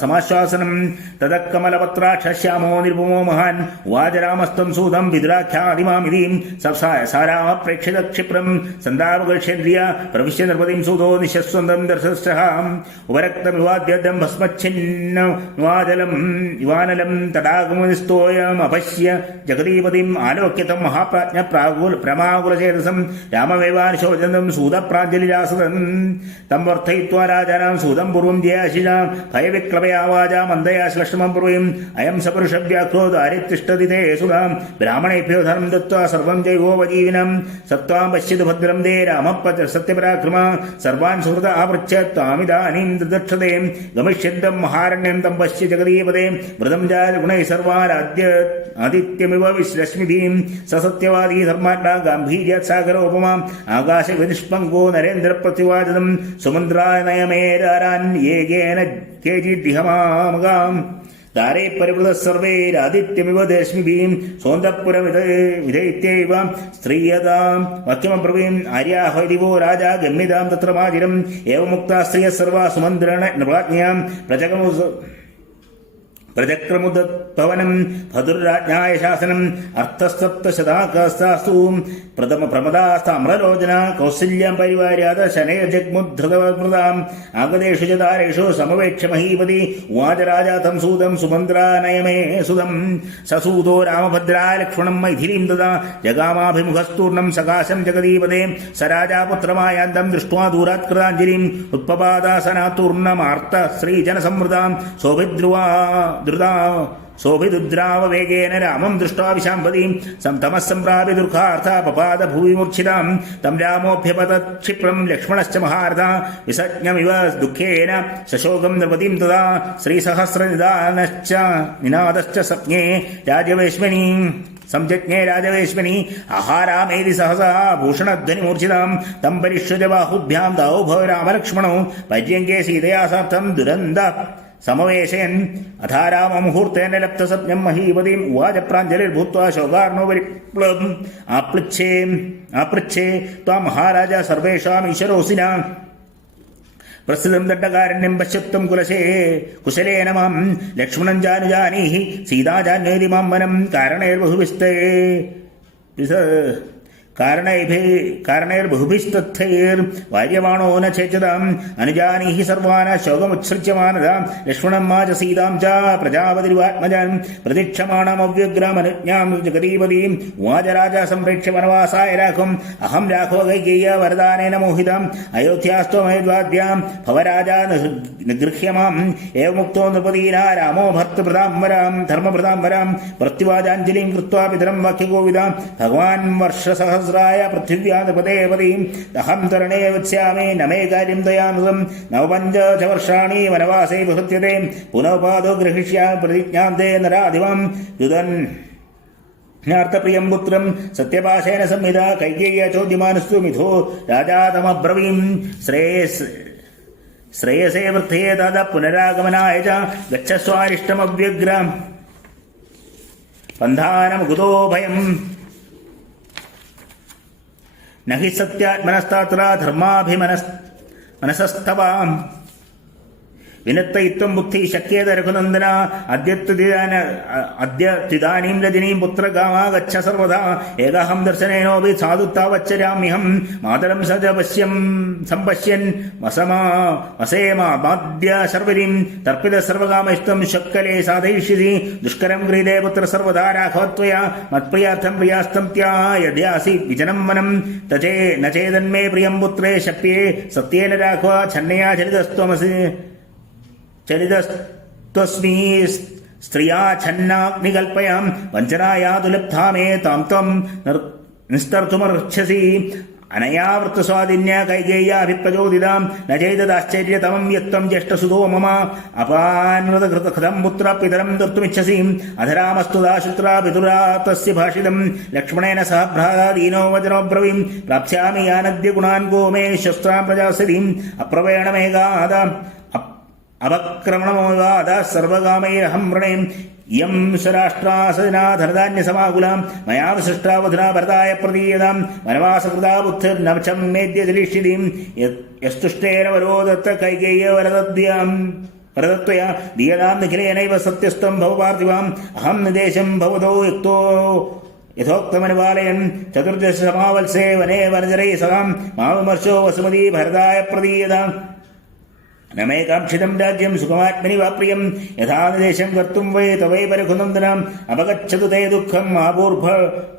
समाश्वासनम् ततः कमलपत्राक्षश्यामो निरुपमो महान् उवाच रामस्त्वं सूतं विदुराख्यादिमामिति साराम प्रेक्षित क्षिप्रम् सन्दावगर्षेन्द्रिय प्रविश्य नृपतिं सूतो निशस्वन्दं दर्शश्चः उपरक्तमिवाद्यदं भस्मच्छिन्नवाजलम् इवानलं तडागमुनिस्तोयमपश्य जगदीपतिम् आलोक्य तं महाप्राज्ञ प्रमाकुलचेतसं राममेवानुशोचनं सूतप्राञ्जलिरासदन् तं वर्धयित्वा राजानां सूतं पूर्वं जयाशिषा भयविक्लपया वाचा मन्दया श्लष्टमं पूर्वम् अयं सपुरुषव्याघ्रो दारितिष्ठति ते सुधां ब्राह्मणेभ्यो धनं दत्त्वा सर्वं जैवोपजीविनं सत्त्वां पश्यतु भद्रं ते रामः सत्यपराक्रमा सर्वान् सुहृद आपृच्छत् तामिदानीं ददक्षते गमिष्यन्तं महारण्यं तं पश्य जगदीपते मृदं जातगुणैः सर्वाराद्य आदित्यमिव विश्रश्मिभिः स सत्यवादी धर्मात्मा गाम्भीर्यात् सागरोपमाम् आकाशविनिष्पङ्को नरेन्द्रप्रतिवादितं सुमन्द्रानयमेरान् येगेन केचिद्दिहमामगाम् दारे परिवृतः सर्वैरादित्यमिव देश्मिभिः सोन्दपुरमिधैत्यैव स्त्रीयताम् वाक्यमब्रवीम् आर्याः दिवो राजा गम्यतां तत्र माजिरम् एवमुक्ता स्त्रियः सर्वा सुमन्द्रेण नृपाज्ञां प्रजक्रमुदत्पवनं भदुर्राज्ञाय शासनम् अर्थसप्तशताकास्तास्तु प्रमदास्ताम्रलोचना कौसल्यां परिवार्याद शनैर्जग्मुद्धृतवृताम् आगतेषु च दारेषु समवेक्ष्य महीपति उवाच राजा तं सूतं सुमन्द्रानयमे सुदं ससूतो रामभद्रा लक्ष्मणं मैथिलीं तदा जगामाभिमुखस्तूर्णं सकाशं जगदीपते स राजा पुत्रमायान्तं दृष्ट्वा दूरात् कृताञ्जलिम् उत्पपादासनातूर्णमार्त श्रीजनसंवृतां सोऽभिदुद्राव वेगेन रामं दृष्ट्वा विशाम्पतीं तमः सम्प्राप्य दुर्गार्था पपाद भुवि मूर्छितां तं रामोऽभ्यपतत् क्षिप्रं लक्ष्मणश्च महार्था विसज्ञमिव दुःखेन शशोकं नृपतिं तदा श्रीसहस्रनिनादश्च सज्ञे राजवेश्मनी संजज्ञे राजवेश्मनि आहारामेदि सहसा भूषणध्वनिमूर्छितां तं परिष्यज बाहुभ्यां दावोभव रामलक्ष्मणौ पर्यङ्के सीतया सार्धं दुरन्द समवेशयन् अथाराममुहूर्तेन लप्तसज्ञं महीपतिम् उवाच प्राञ्जलिर्भूत्वा शोकार्णो परिप्लवम् आपृच्छे त्वां महाराज सर्वेषामीश्वरोऽसि न प्रसिद्धं दण्डकारण्यं पश्यत्वं कुशलेन मां लक्ष्मणं जानुजानीहि सीता जान्येति मां वनं कारणैर्बहुभिस्तथैर्वार्यमाणो न चेचताम् अनुजानीहि सर्वान् शोकमुत्सृज्य मानदां लक्ष्मणं मा च सीतां च प्रजापतिर्वात्मजान् प्रतीक्षमाणमव्यग्रामनुज्ञां जगदीपतीम् उवाच राजा सम्प्रेक्ष्य वनवासाय राघवम् अहं राघव कैकेय्य वरदानेन मोहिताम् अयोध्यास्त्वमेद्वाद्यां भवराजा निगृह्य माम् एवमुक्तो नृपतीना रामो भर्तृभृताम्बरां धर्मभृताम्बरां प्रत्युवाचाञ्जलिं कृत्वा पितरं वाक्यकोविदां भगवान् वर्षसहस्राय पृथिव्यापदेवतीम् अहं तरणे वत्स्यामि न मे कार्यं दयानुदं नवपञ्च च वर्षाणि वनवासे विहृत्यते पुनः गृहीष्यामि प्रतिज्ञां ते नराधिवं युधन् ज्ञार्थप्रियं पुत्रं सत्यपाशेन संहिता कैकेय्या चोद्यमानस्तु मिथो राजा तमब्रवीम् श्रेयसे वृद्धे तदा पुनरागमनाय च गच्छस्वारिष्टमव्यग्रं बन्धानमुकुतो भयम् न हि सत्यात्मनस्तात्र धर्माभिमनसस्तवाम् विनत्तयित्वं बुद्धि शक्येत रघुनन्दन अद्य तिदानीं रजनीं पुत्रगामा गच्छ सर्वदा एकहं दर्शनेनोऽपि साधुतावच्चर्याम्यहं मातरं स च सम्पश्यन् वसेमाद्य शर्वरीं तर्पितः सर्वकामैस्त्वं शक्कले साधयिष्यसि दुष्करं गृहीते पुत्र सर्वदा राघवत्वया मत्प्रियार्थं प्रियास्तं त्यजयासि विजनं वनं तजे न चेदन्मे प्रियं पुत्रे शप्ये सत्येन राघव छन्नया चलितस्त्वमसि चलितस्त्वस्मि स्त्रिया छन्नाग्निकल्पयां वञ्चनाया दुलब्धा मे तां त्वं निस्तर्तुमर्च्छसि अनया वृत्तस्वादिन्या कैकेय्याभिप्रचोदितां न चेददाश्चर्यतमं यत्त्वं ज्येष्ठसुतो मम अपान्वृतकृतं पुत्र पितरं दर्तुमिच्छसि अधरामस्तु दाशुत्रा पितुरा तस्य भाषितं लक्ष्मणेन सह भ्रातादीनो वचनोब्रवीं प्राप्स्यामि यानद्य गुणान् गो मे शस्त्रान् प्रजास्यतीम् अप्रवेणमेगाद अपक्रमणमोवाद सर्वगामैरहं वृणे ഇയം സ്വരാഷ്ട്രാ സജനാ ധനധാന്യസമാകുലാം മയാ സൃഷ്ടാ വധുനാ ഭരതായ പ്രദീയതാം വനവാസകൃതാ ബുദ്ധിർനവചം മേദ്യതിലിഷിതീം യസ്തുഷ്ടേന വരോദത്ത കൈകേയ വരദത്വയാ ദീയതാം നിഖിലേനൈവ സത്യസ്ഥം ഭവപാർത്ഥിവാം അഹം നിദേശം ഭവതോ യുക്തോ യഥോക്തമനുപാലയൻ ചതുർദശ സമാവത്സേ വനേ വനജരൈ സഹാം മാവിമർശോ വസുമതി ഭരതായ പ്രദീയതാം നമേ കാക്ഷിതം രാജ്യം സുഖമാത്മനി വാപ്രിയം യഥാനിദേശം കർത്തും വേ തവൈ പരഘുനന്ദനം അപഗച്ഛതു തേ ദുഃഖം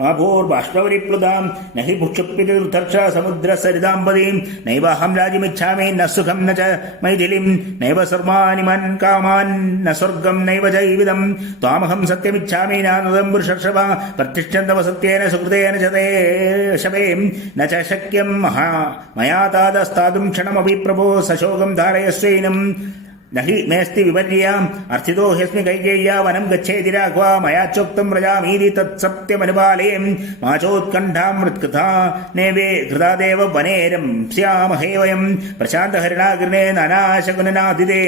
മാഭൂർബാഷ്പരിപ്ലുതാം നഹി ഭുക്ഷുപ്യതി ദുർധർഷ സമുദ്രസരിതാംബദീം നൈവാഹം രാജ്യമിച്ഛാമി ന സുഖം ന ച മൈഥിലിം നൈവ സർവാണി മൻ കാമാൻ ന സ്വർഗം നൈവ ജൈവിതം ത്വാമഹം സത്യമിച്ഛാമി നാനദം പുരുഷർഷഭ പ്രതിഷ്ഠന്തവ സത്യേന സുഹൃതേന ച തേ ശവേം ന ച ശക്യം മയാ താദസ്താതും ക്ഷണമപി പ്രഭോ സശോകം ധാരയസ്വൈനം നഹി മേസ്തി വിപര്യാം അർത്ഥിതോ ഹ്യസ്മി കൈകേയ്യ വനം ഗച്ഛേതി രാഘവ മയാ ചോക്തം വ്രജാമീതി തത്സത്യമനുപാലയം മാചോത്കണ്ഠാം മൃത്കൃതാ നേവേ ഘൃതാദേവ വനേരം സ്യാമഹേ വയം പ്രശാന്തഹരിണാഗ്രനെ നാനാശകുനനാതിദേ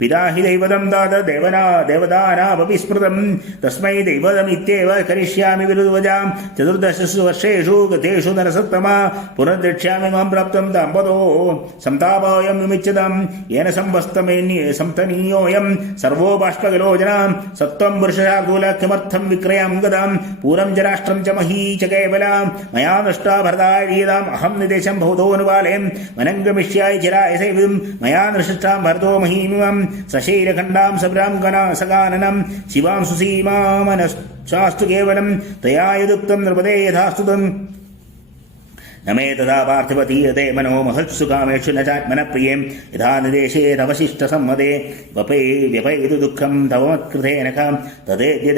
പിതാ ഹി ദൈവതം ദാത ദേവതാനാപവിസ്മൃതം തസ്മൈ ദൈവതമിത്യേവ കരിഷ്യാമി വിരുദ്വജാം ചതുർദശസു വർഷേഷു ഗതേഷു നരസത്തമ പുനർദ്രക്ഷ്യാമി മാം പ്രാപ്തം ദമ്പതോ സംതാപോയം വിമിച്ഛതം യേന സംതനീയോയം സർവോ ബാഷ്പകലോചനാം സത്വം പുരുഷശാർദൂല കിമർത്ഥം വിക്രയാം ഗതാം പൂരം ച രാഷ്ട്രം ച മഹീ ച കേവലാം മയാ നഷ്ടാ ഭരതാരീതാം അഹം നിദേശം ഭൗതോനുപാലയം വനം ഗമിഷ്യായ ചിരായസൈവിതും മയാ നൃഷ്ടാം ഭരതോ മഹീമിമം സശൈലഖണ്ഡാം സബ്രാം സകാനനം ശിവാം സുസീമാമനശ്ശാസ്തു കേവലം തയാ യദുക്തം നൃപതേ യഥാസ്തുതം നമേ തഥാ പാർത്ഥിവതീയതേ മനോ മഹത്സുകാമേഷു ന ചാത്മന പ്രിയേ യഥാ നിദേശേ തവശിഷ്ടസമ്മതേ വ്യപൈതു ദുഃഖം തവ മത്കൃതേന തദേദ്യ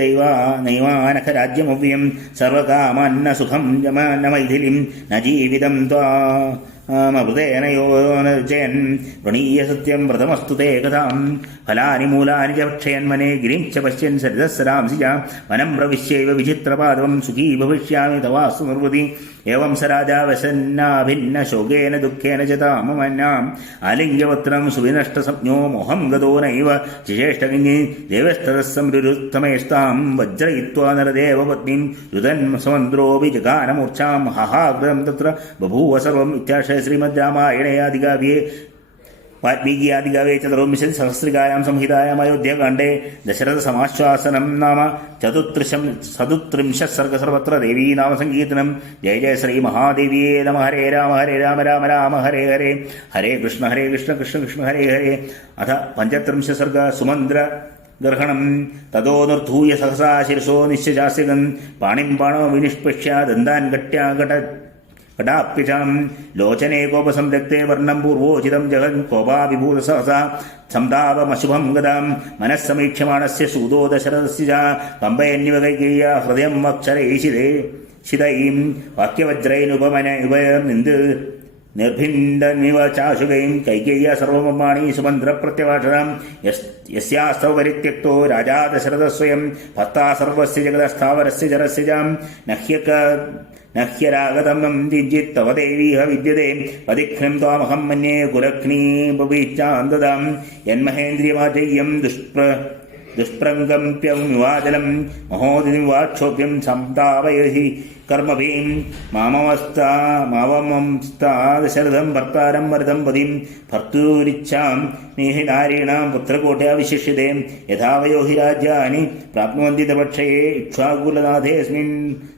നൈവാനഖ രാജ്യമവ്യം സർവകാമാന്ന സുഖം ന മൈഥിലിം ന ജീവിതം ത്വാമൃതേനയോജയൻ വൃണീയ സത്യം വ്രതമസ്തു തേ കഥാം ഫലാനി മൂലാനി ച ഭക്ഷയൻ വനേ ഗിരിം ച പശ്യൻ സരിതസ്സരാംസി ച വനം പ്രവിശ്യൈവ വിചിത്രപാദവം സുഖീ ഭവിഷ്യാമി തവാസ്തു നിർവൃതി ഏവം സ രാജാ വസന്നാഭിന്ന ശോകേന ദുഃഖേന ച താമമന്നാം ആലിംഗ്യപത്രം സുവിനഷ്ടസംജ്ഞോ മോഹം ഗതോ നൈവ ചിശേഷ്ടകിഞ്ഞി ദേവസ്തരസ്സംരുരുത്തമേഷ്ടാം വജ്രയിത്വാ നരദേവപത്നീം രുദൻ സമന്ത്രോപി ജഗാനമൂർച്ഛാം ഹഹാകൃതം തത്ര ബഭൂവ സർവം ഇത്യാശ ശ്രീമദ് രാമായണയാദികാവ്യേ വാൽമീകിയാദികാവ്യേ ചതുർവിംശതി സഹസ്രികായാം സംഹിതായാം അയോധ്യാകാണ്ഡേ ദശരഥ സമാശ്വാസനം നാമ ചതുത്രിംശത് സർഗ സർവത്ര ദേവീ നാമ സങ്കീർത്തനം ജയ ജയ ശ്രീ മഹാദേവിയേ നമ ഹരേ രാമ രാമ രാമ ഹരേ ഹരേ ഹരേ കൃഷ്ണ കൃഷ്ണ കൃഷ്ണ ഹരേ ഹരേ അഥ പഞ്ചത്രിംശ സർഗ സുമന്ദ്ര ഗർഹണം തതോ നിർധൂയ സഹസാ ശിരസോ നിശ്ചാസ്യകൻ പാണിം പാണോ വിനിഷ്പക്ഷ്യ ദന്താൻ കടാപ്യചാം ലോചനേ കോപസംരക്തേ വർണ്ണം പൂർവോചിതം ജഗൻ കോപാവിഭൂത സഹസാ സംതാപമശുഭം ഗതാം മനസ്സമീക്ഷ്യമാണസ്യ സൂതോ ദശരഥസ്യ കമ്പയന്യവ കൈകേയ ഹൃദയം വക്ഷരൈശിതൈം വാക്യവജ്രൈനുപമനയുപനിന്ദ് നിർഭിണ്ഡമിവ ചാശുകൈം കൈകേയ സർവമമ്മാണി സുമന്ത്രപ്രത്യഭാഷണം യസ്യാസ്തവ പരിത്യക്തോ രാജാ ദശരഥ സ്വയം ഭർത്താ സർവസ്യ ജഗതസ്ഥാവരസ്യ ജരസ്യ ജാം നഹ്യരാഗതം കിഞ്ചിത് തവ ദേവീഹ വിദ്യതേ പതിഘ്നം ത്വാമഹം മന്യേ കുലഘ്നീപവിച്ചാന്തതാം യന്മഹേന്ദ്രിയമാജയ്യം ദുഷ്പ്രംഗംപ്യവാചലം മഹോദിവാക്ഷോഭ്യം സംതാപയഹി കർമ്മഭീം മാമമംസ്താദശരഥം ഭർത്താരം വരദം പതിം ഭർത്തൂരിച്ഛാം നേഹി നാരീണാം പുത്രകോട്യാ വിശിഷ്യതേ യഥാവയോ ഹി രാജ്യാനി പ്രാപ്നുവന്തി തപക്ഷേ ഇക്ഷ്വാകുലനാഥേസ്മിൻ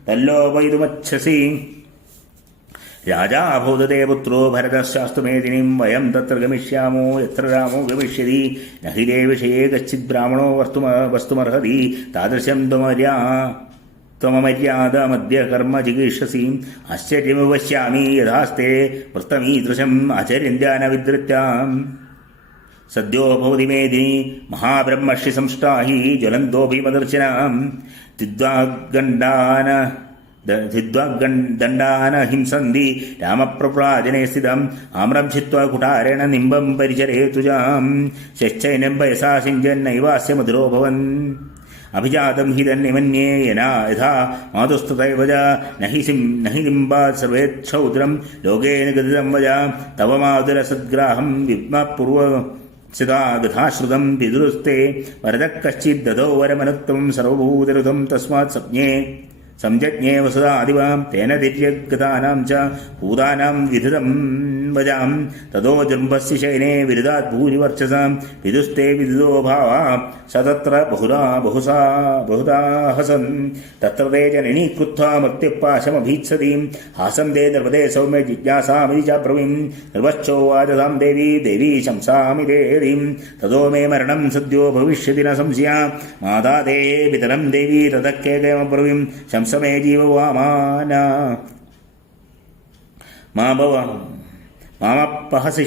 തല്ലോപയിതുമച്ഛസി രാജാ ഭൂതദേ പുത്രോ ഭരതശാസ്തുമേദിനിം വയം തത്ര ഗമിഷ്യാമോ യത്ര രാമോ ഗമിഷ്യതി നഹി ദേ വിഷയേ കശ്ചിത് ബ്രാഹ്മണോ വസ്തുമർഹതി താദൃശം ത്വമര്യാദമദ്യ കർമ്മ ചികീർഷസി ആശ്ചര്യമിവ പശ്യാമി യഥാസ്തേ വൃത്തമീദൃശം ആചര്യന്ത്യാന വിദ്രുത്യാം സദ്യോ ഭവതി മേദിനി മഹാബ്രഹ്മർഷി സംഷ്ടാ ഹി ജ്വലന്തോ ഭീമദർശനാം ധിദ്വാഗണ്ഡാന ഹിംസന്തി രാമപ്രവ്രാജനെ സ്ഥിതം ആമ്രം ഛിത്വാ കുഠാരേണ നിംബം പരിചരേതുജാം ശശ്ചൈനം പയസാ സിഞ്ചന്നൈവാസ്യ മധുരോ ഭവൻ അഭിജാതം ഹി തന്നിമന്യേ യഥാ മാതുസ്തൈവജ നഹി നിംബാത് സർവേക്ഷൗദ്രം ലോകേന ഗതിതം വജ തവ മാതുര സദ്ഗ്രാഹം सिदागथाश्रुतं पितुरुस्ते वरदः कश्चिद्ददौ वरमनुत्तमं सर्वभूतऋतं तस्मात् संजज्ञे वसुदादिवां तेन दिर्यगतानां च भूतानां विधुतं वजां ततो जृम्भस्य शयने विरुदात् भूरिवर्चसां विदुस्ते विदुदो भावा स तत्र बहुधा हसन् तत्र ते जननी कृत्वा मृत्युपाशमभीत्सतीं हासं ते नृपते सौम्य जिज्ञासामिति च ब्रवीं नृपश्चोवाचतां देवी शंसामि ते हरिं ततो मे मरणं सद्यो भविष्यति न संशया माता ते पितरं देवी ततः केकयमब्रवीं शंसमे जीववामाना मा भव मामपहसिष्यतीं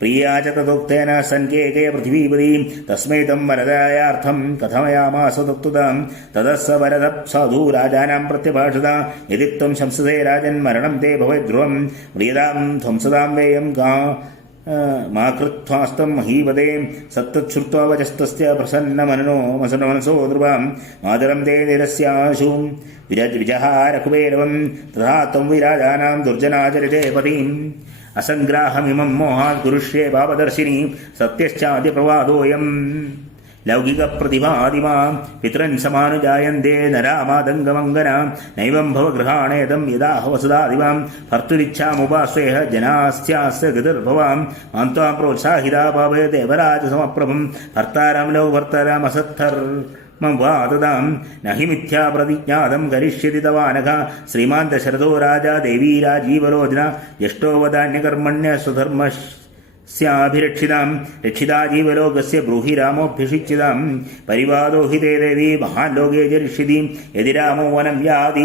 प्रिया च तदुक्तेन सन्केकय पृथिवीपदीं तस्मै तं वरदायार्थं कथमयामास तत्तुतां ततः स वरदः साधु राजानां प्रत्यभाषता यदि त्वं शंससे राजन्मरणं ते भवेद्ध्रुवं म्रियतां ध्वंसतां वेयं मा कृत्वास्तं महीपदे सत्तच्छ्रुत्वा वचस्तस्य प्रसन्नमनसो ध्रुवां मातरं ते निरस्याशु विजहार कुबेरवं तथा त्वं विराजानां दुर्जनाचरिते पतिम् असङ्ग्राहमिमं मोहात् कुरुष्ये पापदर्शिनी सत्यश्चाद्यप्रवादोऽयम् लौकिकप्रतिभादिमा पितरन् समानुजायन्ते नरामादङ्गमङ्गना नैवं भवगृहाणेदं यदाह वसुदादिवां भर्तुरिच्छामुपास्वेह जनास्यास्य गतिर्भवां मां त्वां प्रोत्साहिता पावय देवराजसमप्रभं भर्तारं लौ भर्तारमसत्थर्मवाददां न हि मिथ्या प्रतिज्ञातं करिष्यति तवानघा श्रीमान् दशरथो राजा देवी राजीवलोचना ज्येष्ठो वदान्यकर्मण्य स्वधर्म स्याभिरक्षितां रक्षिता जीवलोकस्य ब्रूहि रामोऽभ्यषिच्यतां परिवादो हि ते देवी महान् लोके जरिष्यति यदि रामो वनं याति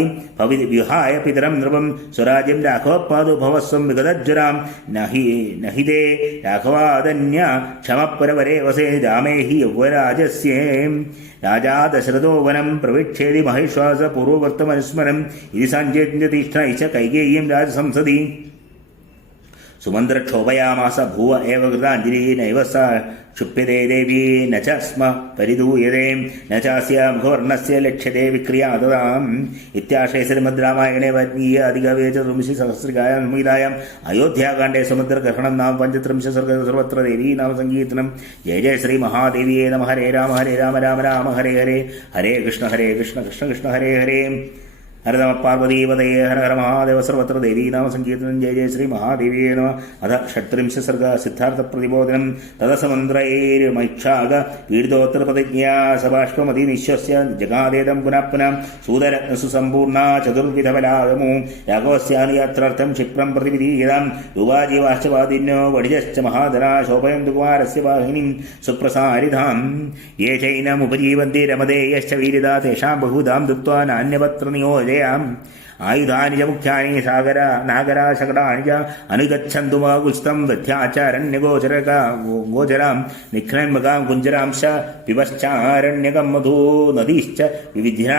विहाय पितरं नृपं स्वराज्यं राघवपादो भवस्वं विगतज्वरां न हि ते राघवादन्य क्षमपरवरे वसे रामे हि यौवराजस्य राजा दशरथो वनं प्रविच्छेदि महेश्वास पूर्ववर्तमनुस्मरन् इति सञ्चेत्यतिष्ठा च कैकेयीं राजसंसदि सुमन्त्रक्षोभयामास भूव एव कृताञ्जलिः नैव सा क्षुप्यते देवी न च स्म परिदूयते न चास्य मुखवर्णस्य लक्ष्यते विक्रिया ददाम् इत्याशये श्रीमद्रामायणे वाल्मीकीये आदिकाव्ये चतुर्विंशतिसहस्रिकायां संहितायाम् अयोध्याकाण्डे समुद्रग्रहणं नाम 35 सर्गः सर्वत्र देवी नाम संकीर्तनं जय जय श्री महादेवीये नमः हरे राम राम राम हरे हरे हरे कृष्ण कृष्ण कृष्ण हरे हरे हर नमः पार्वतीपतये हर हर महादेव सर्वत्र देवी नाम संकीर्तनं जय जय श्री महादेवी नमः अथ 36 सर्ग सिद्धार्थ प्रतिबोधनं तदसमन्त्रैर्मैक्षाग पीडितोत्तरप्रतिज्ञा सबाष्पमति निश्वस्य जगादेदं पुनः पुनः सूदरत्नसु सम्पूर्णा चतुर्विधबलागमो यागवस्यानुयात्रार्थं क्षिप्रं प्रतिविधीयतां युवाजीवाश्च वादिन्यो वडिजश्च महाधरा शोभयन्तु कुमारस्य वाहिनीं सुप्रसारिधां ये चैनमुपजीवन्ति रमते यश्च वीरिदा तेषां बहुधां दत्त्वा नान्यपत्र नियोजयाम् आयुधानि च मुख्यानि नागरा शकटानि च अनुगच्छन्तु वागुस्तं वध्याचारण्यगोचरां निघ्नन्मगां कुञ्जरांश पिबश्चारण्यकं मधु नदीश्च विविधिना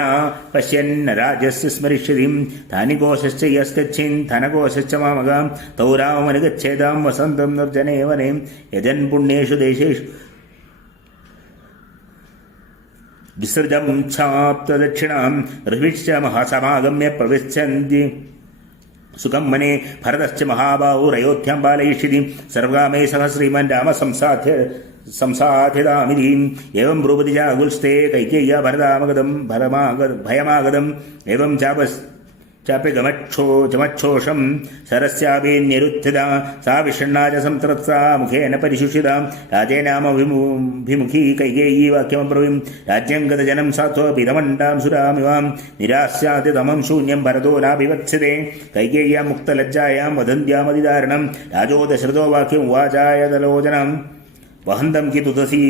पश्यन् राजस्य स्मरिष्यतिं तानि कोशश्च यस्कच्छिन् धनकोशश्च मामगां तौ राममनुगच्छेदां वसन्तं निर्जने वने यजन् पुण्येषु देशेषु विसर्जं छाप्तदक्षिणां ऋभिश्च महासमागम्य प्रविशन्ति सुखं मने भरतश्च महाबाहुरयोध्यां पालयिष्यति सर्वगामे सह श्रीमन् राम संसाध्यतामिति एवं ब्रूपति जागुल्स्ते कैकेय्या भयमागतं एवं चापि गमच्छोषं सरस्याभिन्यरुत्थिता सा विषण्णा च संतृप्ता मुखेन परिशुषिता राजेनामभिमुखी कैकेयी वाक्यमब्रवीं राज्यं गतजनं सात्वपिदमण्डां सुरामिवां निरास्यातितमं शून्यं भरतो नाभिवत्स्यते कैकेय्यां मुक्तलज्जायां वदन्त्यामतिदारणं राजो दशरथो वाक्यं उवाचायतलोचनां वहन्तं कितुदसि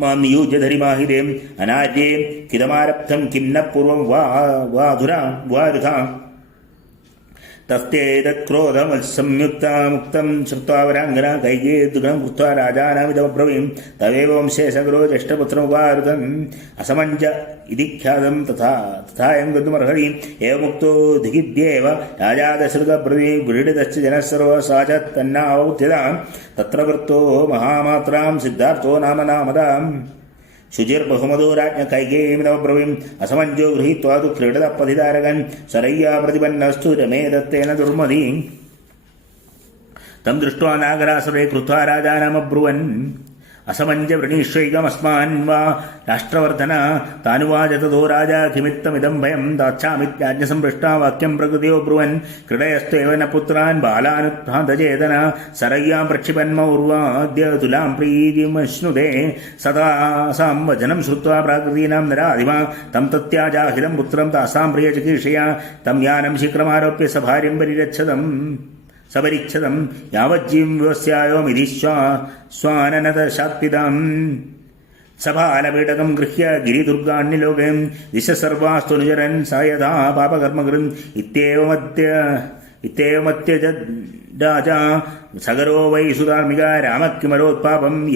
मां नियुज्य धरिमाहिते अनार्ये किदमारब्धं किं न पूर्वं वाधुरा तस्तेतत्क्रोधमसंयुक्ता मुक्तं श्रुत्वा वराङ्गना कैकेयी दुर्गं कृत्वा राजानामिदमब्रवीं तवेव वंशे सगरो ज्येष्ठपुत्रमुपारुतम् असमञ्ज इति ख्यातं तथायं गन्तुमर्हति एवमुक्तो धिगिद्येव राजा दशरथब्रवीं गृहीतश्च जनः सर्वः सा च तन्नावौत्यतां तत्र वृत्तो महामात्रां सिद्धार्थो नामदाम् शुचिर्बहुमधो राज्ञ कैकेयीमिदमब्रवीम् असमञ्जो गृहीत्वा तु क्रीडतः पथितारकन् सरय्या प्रतिपन्नस्तु रमे दत्तेन दुर्मदीम् തം ദൃഷ്ട്വാ നാഗരാസുരേ കൃത്വാ രാജാനമബ്രുവൻ അസമഞ്ജ വൃണീഷ്വൈകമസ്മാൻ വാ രാഷ്ട്രവർദ്ധന താനുവാച തതോ രാജാ കിമിത്തമിദം ഭയം ദാക്ഷാമിത്യാജ്ഞസംപൃഷ്ടാ വാക്യം പ്രകൃതിയോ ബ്രുവൻ ക്രീഡയസ്ത്വേവ ന പുത്രാൻ ബാലാനുത്ഥാന്തചേതന സരയ്യാം പ്രക്ഷിപന്മൗർവാദ്യ തുലാം പ്രീതിമശ്നുതേ സദാ സാം വചനം ശ്രുത്വാ പ്രാകൃതീനാം നരാധിമാ തം തത്യാജാഹിതം പുത്രം താസാം പ്രിയചികീർഷയാ തം യാനം ശീഘ്രമാരോപ്യ സഭാര്യം പരിരച്ഛതം സപരിച്ഛദം യാവജ്ജീം വ്യവസ്യായോ മിഥിശ്വാനനതശാത്പിതാം സഭാലപീഠകം ഗൃഹ്യ ഗിരിദുർഗാണ്യലോകം ദിശ സർവാസ്തുനുചരൻ സായഥാ പാപകർമ്മകൃൻ ഇത്യേവമത്യജാ സഗരോ വൈ സുധാർമിക രാമക്കിമരോത്പാപം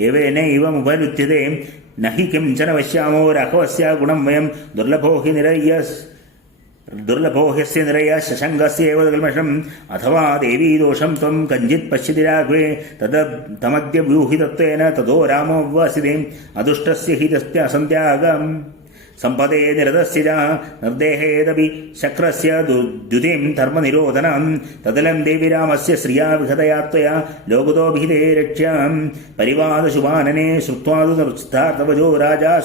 യവേനൈവമുപലുധ്യത്തെ നഹി കിംചന പശ്യാമോ രാഘവസ്യ ഗുണം വയം ദുർലഭോ ഹ്യസ്യ നിരയ ശശങ്കസ്യേവ കൽമഷം അഥവാ ദേവീ ദോഷം ത്വം കഞ്ചിത് പശ്യതി രാഘവേ തമദ്യ വ്യൂഹിതത്വേന തതോ രാമോ വാസിതേ അദുഷ്ടസ്യ ഹി തസ്യ അസന്ത്യാഗം സമ്പദേ നിരതസ്യ നിർദേഹേദപി ശക്രസ്യ ദ്യുതിം ധർമ്മനിരോധനം തദലം ദേവി രാമസ്യ ശ്രിയാ വിഹതയാ ത്വയാ ലോകുതോഭിഹിതേ രക്ഷ്യാം പരിവാദശുഭാനനെ ശ്രുത്വാതു സിദ്ധാർത്ഥവജോ രാജാ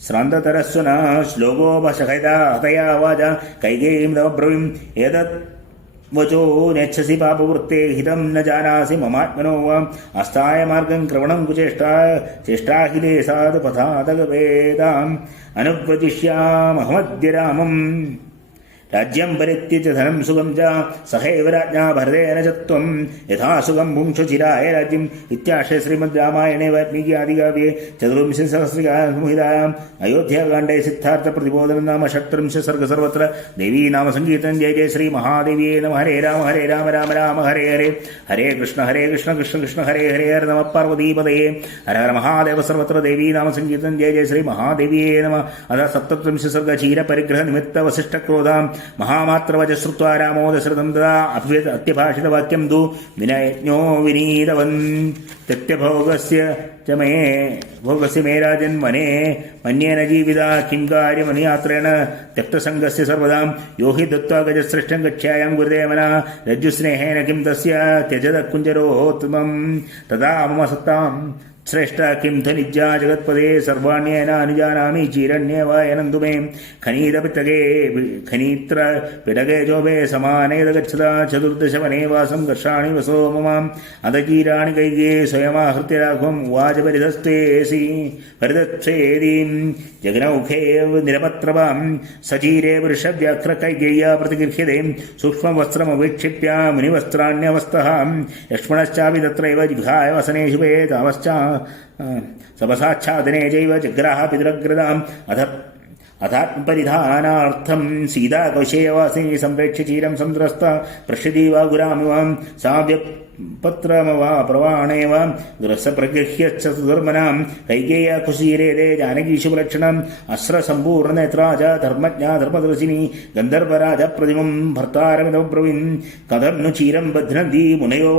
ശ്രാന്തതരസ്വന ശ്ലോകോപശഹതയാ വാച കൈകേയീം തവബ്രവീം ഏതത് വചോ നേച്ഛസി പാപവൃത്തേ ഹിതം ന ജാനാസി മമാത്മനോ വാം അസ്ഥായ മാർഗം ക്രവണം കുചേഷ്ടാഹിലേ സാധു പഥാതകവേദാം അനുവദിഷ്യാമഹമദ്യ രാമം രാജ്യം പരിത്യജ്യ ധനം സുഖം ച സഹൈവ രാജ്ഞാ ഭരതേന ച ത്വം യഥാ സുഖം പുംക്ഷു ചിരായ രാജ്യം ഇത്യാശയ ശ്രീമദ് രാമായണേ വാൽമീകി ആദികാവ്യേ ചതുർവിംശസഹസ്രകാമുഹിതായാം അയോധ്യാകാണ്ഡേ സിദ്ധാർത്ഥ പ്രതിബോധനം നാമ ഷട്ത്രിംശ സർഗ സർവത്ര ദേവീ നാമ സങ്കീർത്തനം ജയ ജയ ശ്രീ മഹാദേവിയേ നമ ഹരേ രാമ രാമ രാമ ഹരേ ഹരേ ഹരേ കൃഷ്ണ കൃഷ്ണ കൃഷ്ണ ഹരേ ഹരേ ഹര നമ പാർവതീപതയേ ഹര ഹര മഹാദേവ സർവത്ര ദേവീ നാമ സങ്കീർത്തനം ജയ ജയ ശ്രീ മഹാദേവിയേ നമ അഥ സപ്തത്രിംശ സർഗ ക്ഷീര പരിഗ്രഹ നിമിത്ത വസിഷ്ഠക്രോധാം മഹാമാത്രവചശ്രുത്വാ രാമോ ദശരഥം തഥാ അത്യഭാഷിതവാക്യം തു വിനയജ്ഞോ വിനീതവൻ തെത്യഭോഗസ്യ മേ രാജൻ വനേ മന്യേന ജീവിത കിം കാര്യമനുയാത്രേണ തെക്തസംഗസ്യ സർവദാം യോ ഹി ദത്വാ ഗജശ്രേഷ്ഠം ഗച്ഛായാം ഗുരുദേവന രജ്ജുസ്നേഹേന കിം തസ്യ ത്യജത കുഞ്ചരോത്തമം തഥാ മമ സത്താം ശ്രേഷ്ഠ കിം ധനിജ്ജാ ജഗത്പദേ സർവാണ്യേനാനുജാനാമി ചീരണ്യേവായനന്തു മേ ഖനീതപിത്തകേ ഖനീത്ര പിടകേ ജോബേ സമാനേത ഗച്ഛതാ ചതുർദശ വനേ വാസം വർഷാണി വസോ മമാം അധചീരാണി കൈകേ സ്വയമാഹൃത്യ രാഘവം ഉവാച പരിതത്സേദീം ജഗനൗഖേ നിരപത്രവാം സചീരേ വൃഷവ്യാഘ്ര കൈകേയ്യ പ്രതിഗൃഹ്യതേ സൂക്ഷ്മം വസ്ത്രമവീക്ഷിപ്യ മുനിവസ്ത്രാണ്യവസ്ഥഃ ലക്ഷ്മണശ്ചാപി തത്രൈവ ജിഘായ വസനേ ശുഭേ താമശ്ച സപസാച്ഛാദനേ ജൈവ ജഗ്രാഹ പിതൃഗ്രതാം അഥാത്മപരിധാനാർത്ഥം സീതാ കൗശേയവാസിനി സംപ്രേക്ഷ്യ ചീരം സംദ്രസ്ത പൃഷ്യദീവാ ഗുരാമിവാം സാവ്യപത്രമവാ പ്രവാണേവ ഗ്രസപ്രഗൃഹ്യച്ഛ സുധർമ്മനാം കൈകേയ കുശീരേതേ ജാനകീശുപലക്ഷണം അശ്രസമ്പൂർണനേത്രാ ച ധർമ്മജ്ഞാ ധർമ്മദർശിനി ഗന്ധർവരാജ പ്രതിമം ഭർത്താരമിതബ്രവീൻ കഥം नु ചീരം ബധ്നന്തി മുനയോ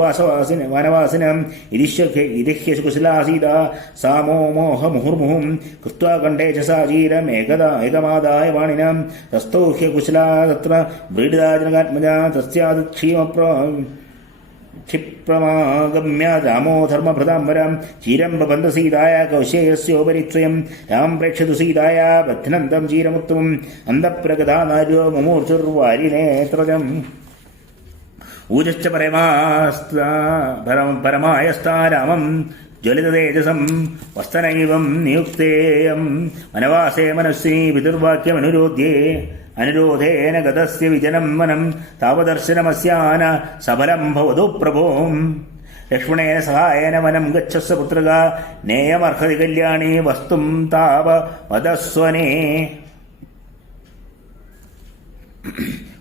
വനവാസിനം ഇരിഹ്യശു കുശലാസീത സാ മോഹ മുഹുർമുഹും കൃത്വാ കണ്ഠേ ച സാ ചീരം ഏകമാദായ വാണിനാം തസ്ഥോ ഹ്യകുശലാ തത്ര വ്രീഡിതാ ജനകാത്മജാ ക്ഷിപ്രമാഗമ്യ രാമോ ധർമ്മഭൃതാംബരം ചീരം ബബന്ധ സീതായ കൗശേയസ്യോപരിത്വയം രാം പ്രേക്ഷതു സീതായ ബധ്നന്തം ചീരമുത്തമം അന്തപ്രഗതാ നാര്യോ മുമൂർച്ചുർവാരിനേത്രജം ഊജശ്ച പരമായസ്ഥാരാമം ജ്വലിതതേജസം വസ്തനൈവം നിയുക്തേയം വനവാസേ മനസ്വിനി പിതൃവാക്യമനുരോധേന ഗതസ്യ വിജനം വനം താവദർശനമസ്യാന സഫലം ഭവതു പ്രഭോ ലക്ഷ്മണേന സഹായേന വനം ഗച്ഛസ്വ പുത്രക നേയമർഹതി കല്യാണി വസ്തും താവ വദസ്വനേ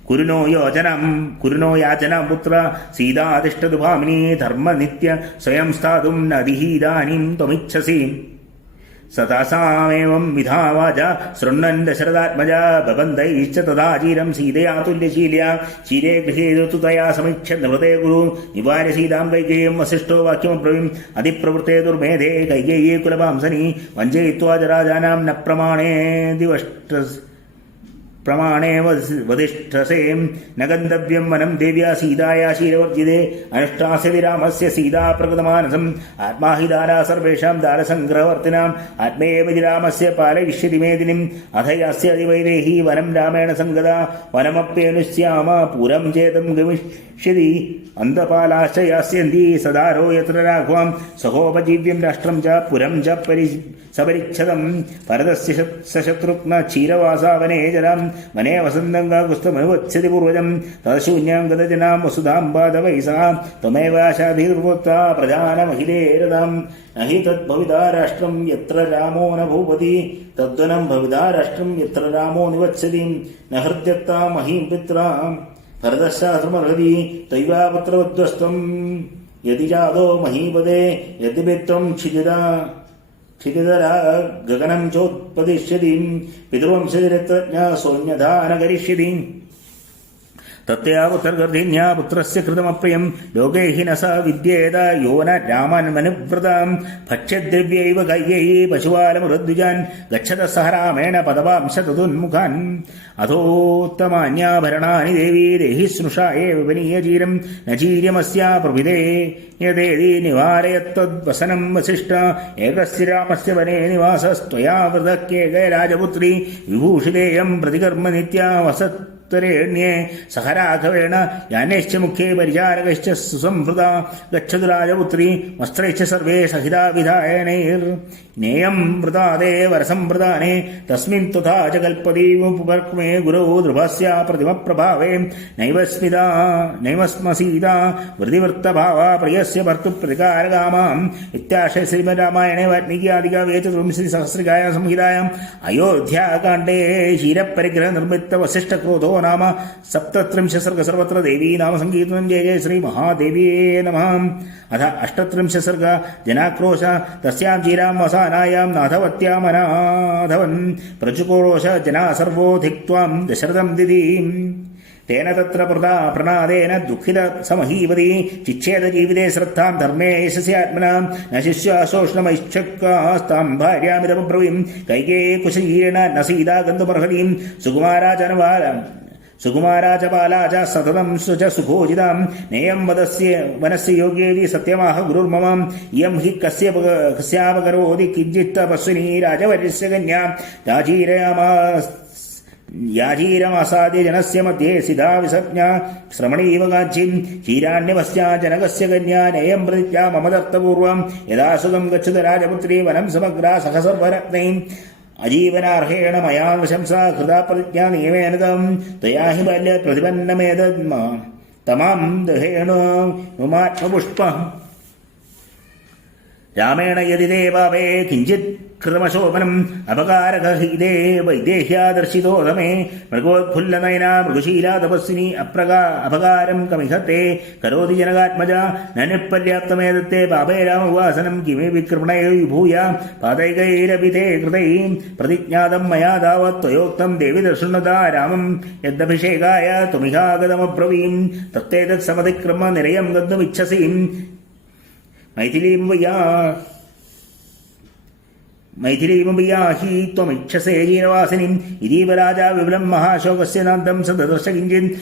കുരുനോ യാചനം പുത്ര സീതാതിഷ്ഠതു ഭാമിനി ധർമ്മ നിത്യ സ്വയം സ്ഥാതും നദിഹീദാനീം ത്വമിച്ഛസി സതാസാമേവം വിധാവാച ശൃണ്വൻ ദശരഥാത്മജ ബബന്ധൈശ്ച തഥാ ചീരം സീതയാ തുല്യശീല്യാ ചീരേ ഗൃഹേതു തയാ സമീക്ഷ്യ നിവൃതേ ഗുരു നിവാര്യ സീതാം കൈകേയം വസിഷ്ഠോ വാക്യമബ്രവീം അതിപ്രവൃത്തേ ദുർമേധേ കൈകേയീ കുലപാംസനി വഞ്ചയിത്വാ ച രാജാനാം ന പ്രമാണേ प्रमाणे वदिष्ठसे न गन्तव्यं वनं देव्या सीताया शीलवर्जिते अनुष्ठास्यति रामस्य सीता प्रकृतमानसम् आत्मा हि दारा सर्वेषां दारसङ्ग्रहवर्तिनाम् आत्मेव रामस्य पालयिष्यति मेदिनीम् अथ यास्यति वैदेही वनं रामेण सङ्गदा वनमप्यनुष्यामा पुरं चेतं गमिष्यति अन्धपालाश्च यास्यन्ति सदारो यत्र राघवां सहोपजीव्यं राष्ट्रं च पुरं च सपरिच्छदं परदस्य सशत्रुघ्न क्षीरवासा वने जरां वने वसन्तं गाकुस्तमनुवत्स्यति पूर्वजं तदशून्यां गतजनां वसुधां बाधवैसा त्वमेवाशाधिर्वृत्ता प्रजानमहिले रथां न हि तद्भविता राष्ट्रं यत्र रामो न भूपति तद्वनं भविता राष्ट्रं यत्र रामो निवत्स्यति न हृद्यत्ता महीं पित्रां भरतशास्त्रमर्हति तैवा पुत्रवद्वस्त्वं यदि जातो महीपदे यद्यपित्वं क्षितिधरा गगनं चोत्पदिष्यति पितृवंशचरित्रज्ञा सोऽन्यथा न करिष्यति तत्तया पुत्रगर्धिन्या पुत्रस्य कृतमप्रियं लोके हि न स विद्येत यो न रामान्मनुव्रतां भक्ष्यद्रव्यैव कैयैः पशुपालमुरद्विजान् गच्छतः सह रामेण पदवांशतदुन्मुखान् अथोत्तमान्याभरणानि देवी देहि स्नुषा एव विनीयचीरं न चीर्यमस्या प्रभिदे यदेति निवारयत्तद्वसनं वसिष्ठ एकस्य रामस्य वने निवासस्त्वया वृतक्येके राजपुत्री विभूषितेयं प्रतिकर्म नित्या वसत् ण्ये सह राघवेण यानेश्च मुख्ये परिचारकश्च सुसंहृता गच्छतु राजपुत्री वस्त्रैश्च सर्वे सहिता विधायनैर्नेयं वृतादे वरसंप्रदाने तस्मिन् तथा च कल्पदीमुपकर्मे गुरौ ध्रुवस्य प्रतिमप्रभावे नैव स्मसीता वृद्धिवृत्तभावा प्रियस्य भर्तुप्रतिकारकामाम् इत्याशय श्रीमद्रामायणे वाल्मीकि आदिकाव्ये चतुर्विंशतिसहस्रिकायां संहितायाम् अयोध्याकाण्डे क्षीरपरिग्रहनिर्मित्तवसिष्ठक्रोधो नाम 37 सर्ग सर्वत्र देवी नाम संकीर्तनं जय जय श्री महादेव्ये नमः। अथ 38 सर्ग जनाक्रोश तस्यां चीरां वसानायां नाथवत्यामनाधवन् प्रचुकोरोष जना सर्वो धिक्त्वां दशरथं दिदीम् तेन तत्र प्रनादेन दुःखित समहीवति चिच्छेद जीविते श्रद्धां धर्मे यशसि आत्मनां न शिष्याशोषणमैच्छक्कास्तां भार्यामिदमब्रवीं कैकेयी कुशलीरेण न सीता गन्तुमर्हतीं सुकुमारा च बाला च सततं च सुभोजितां नेयं वनस्य योग्येति सत्यमाह गुरुर्मम इयं हि कस्यापकरोति किञ्चित् तपस्विनी राजवर्यस्य कन्या याजीरमासाद्य जनस्य मध्ये सिधा विसज्ञा श्रमणीव काञ्चीं क्षीराण्यवस्या जनकस्य कन्या नेयं प्रतिज्ञा मम दत्तपूर्वं यदा सुखं गच्छतु राजपुत्री वनं समग्रा सहसर्वरत्नैः अजीवनार्हेण मया प्रशंसा कृता प्रतिज्ञा नियमेन तं त्वया हि बाल्य प्रतिपन्नमेतद् तमां दहेण ममात्मपुष्पः रामेण यदि ते पापे किञ्चित् कृतमशोभनम् अपकारकहिते वैदेह्या दर्शितो मे मृगोत्फुल्लनयना मृगशीला तपस्विनी अपकारं कमिहते करोति जनकात्मजा न निपर्याप्तमेदत्ते पापे रामवासनं किमे विकृपणयो विभूय पादैकैरपि ते कृतैः प्रतिज्ञातं मया तावत् त्वयोक्तं देवि दर्शुनता रामं यदभिषेकाय त्वमिहागतमब्रवीं तत्तेतत् समतिक्रम निरयं गन्तुमिच्छसि मैथिलीमयाहि त्वमिच्छसे जीनवासिनीम् इतीव राजा विपुलं महाशोकस्य नान्तं स ददर्श किञ्चित्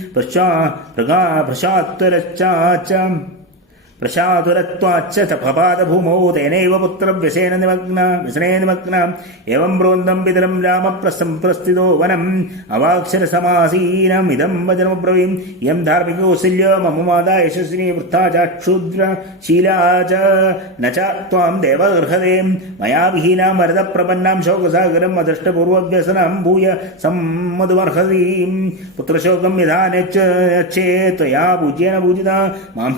प्रशातुरत्वाच्च पपादभूमौ तेनैव पुत्रव्यसेन निमग्ना एवं ब्रोन्दं पितरं रामप्रस्थितो वनम् अवाक्षरसमासीनमिदं वचनमब्रवीं इयं धार्मिकौसल्य मम माता यशस्विनी वृथा चाक्षुद्रशीला च न च त्वां देवगर्हते मया विहीनां वरदप्रपन्नां शोकसागरम् अदृष्टपूर्वव्यसनां भूय सम्मधुमर्हतीं पुत्रशोकं यथा नच्छे त्वया पूज्येन पूजिता मां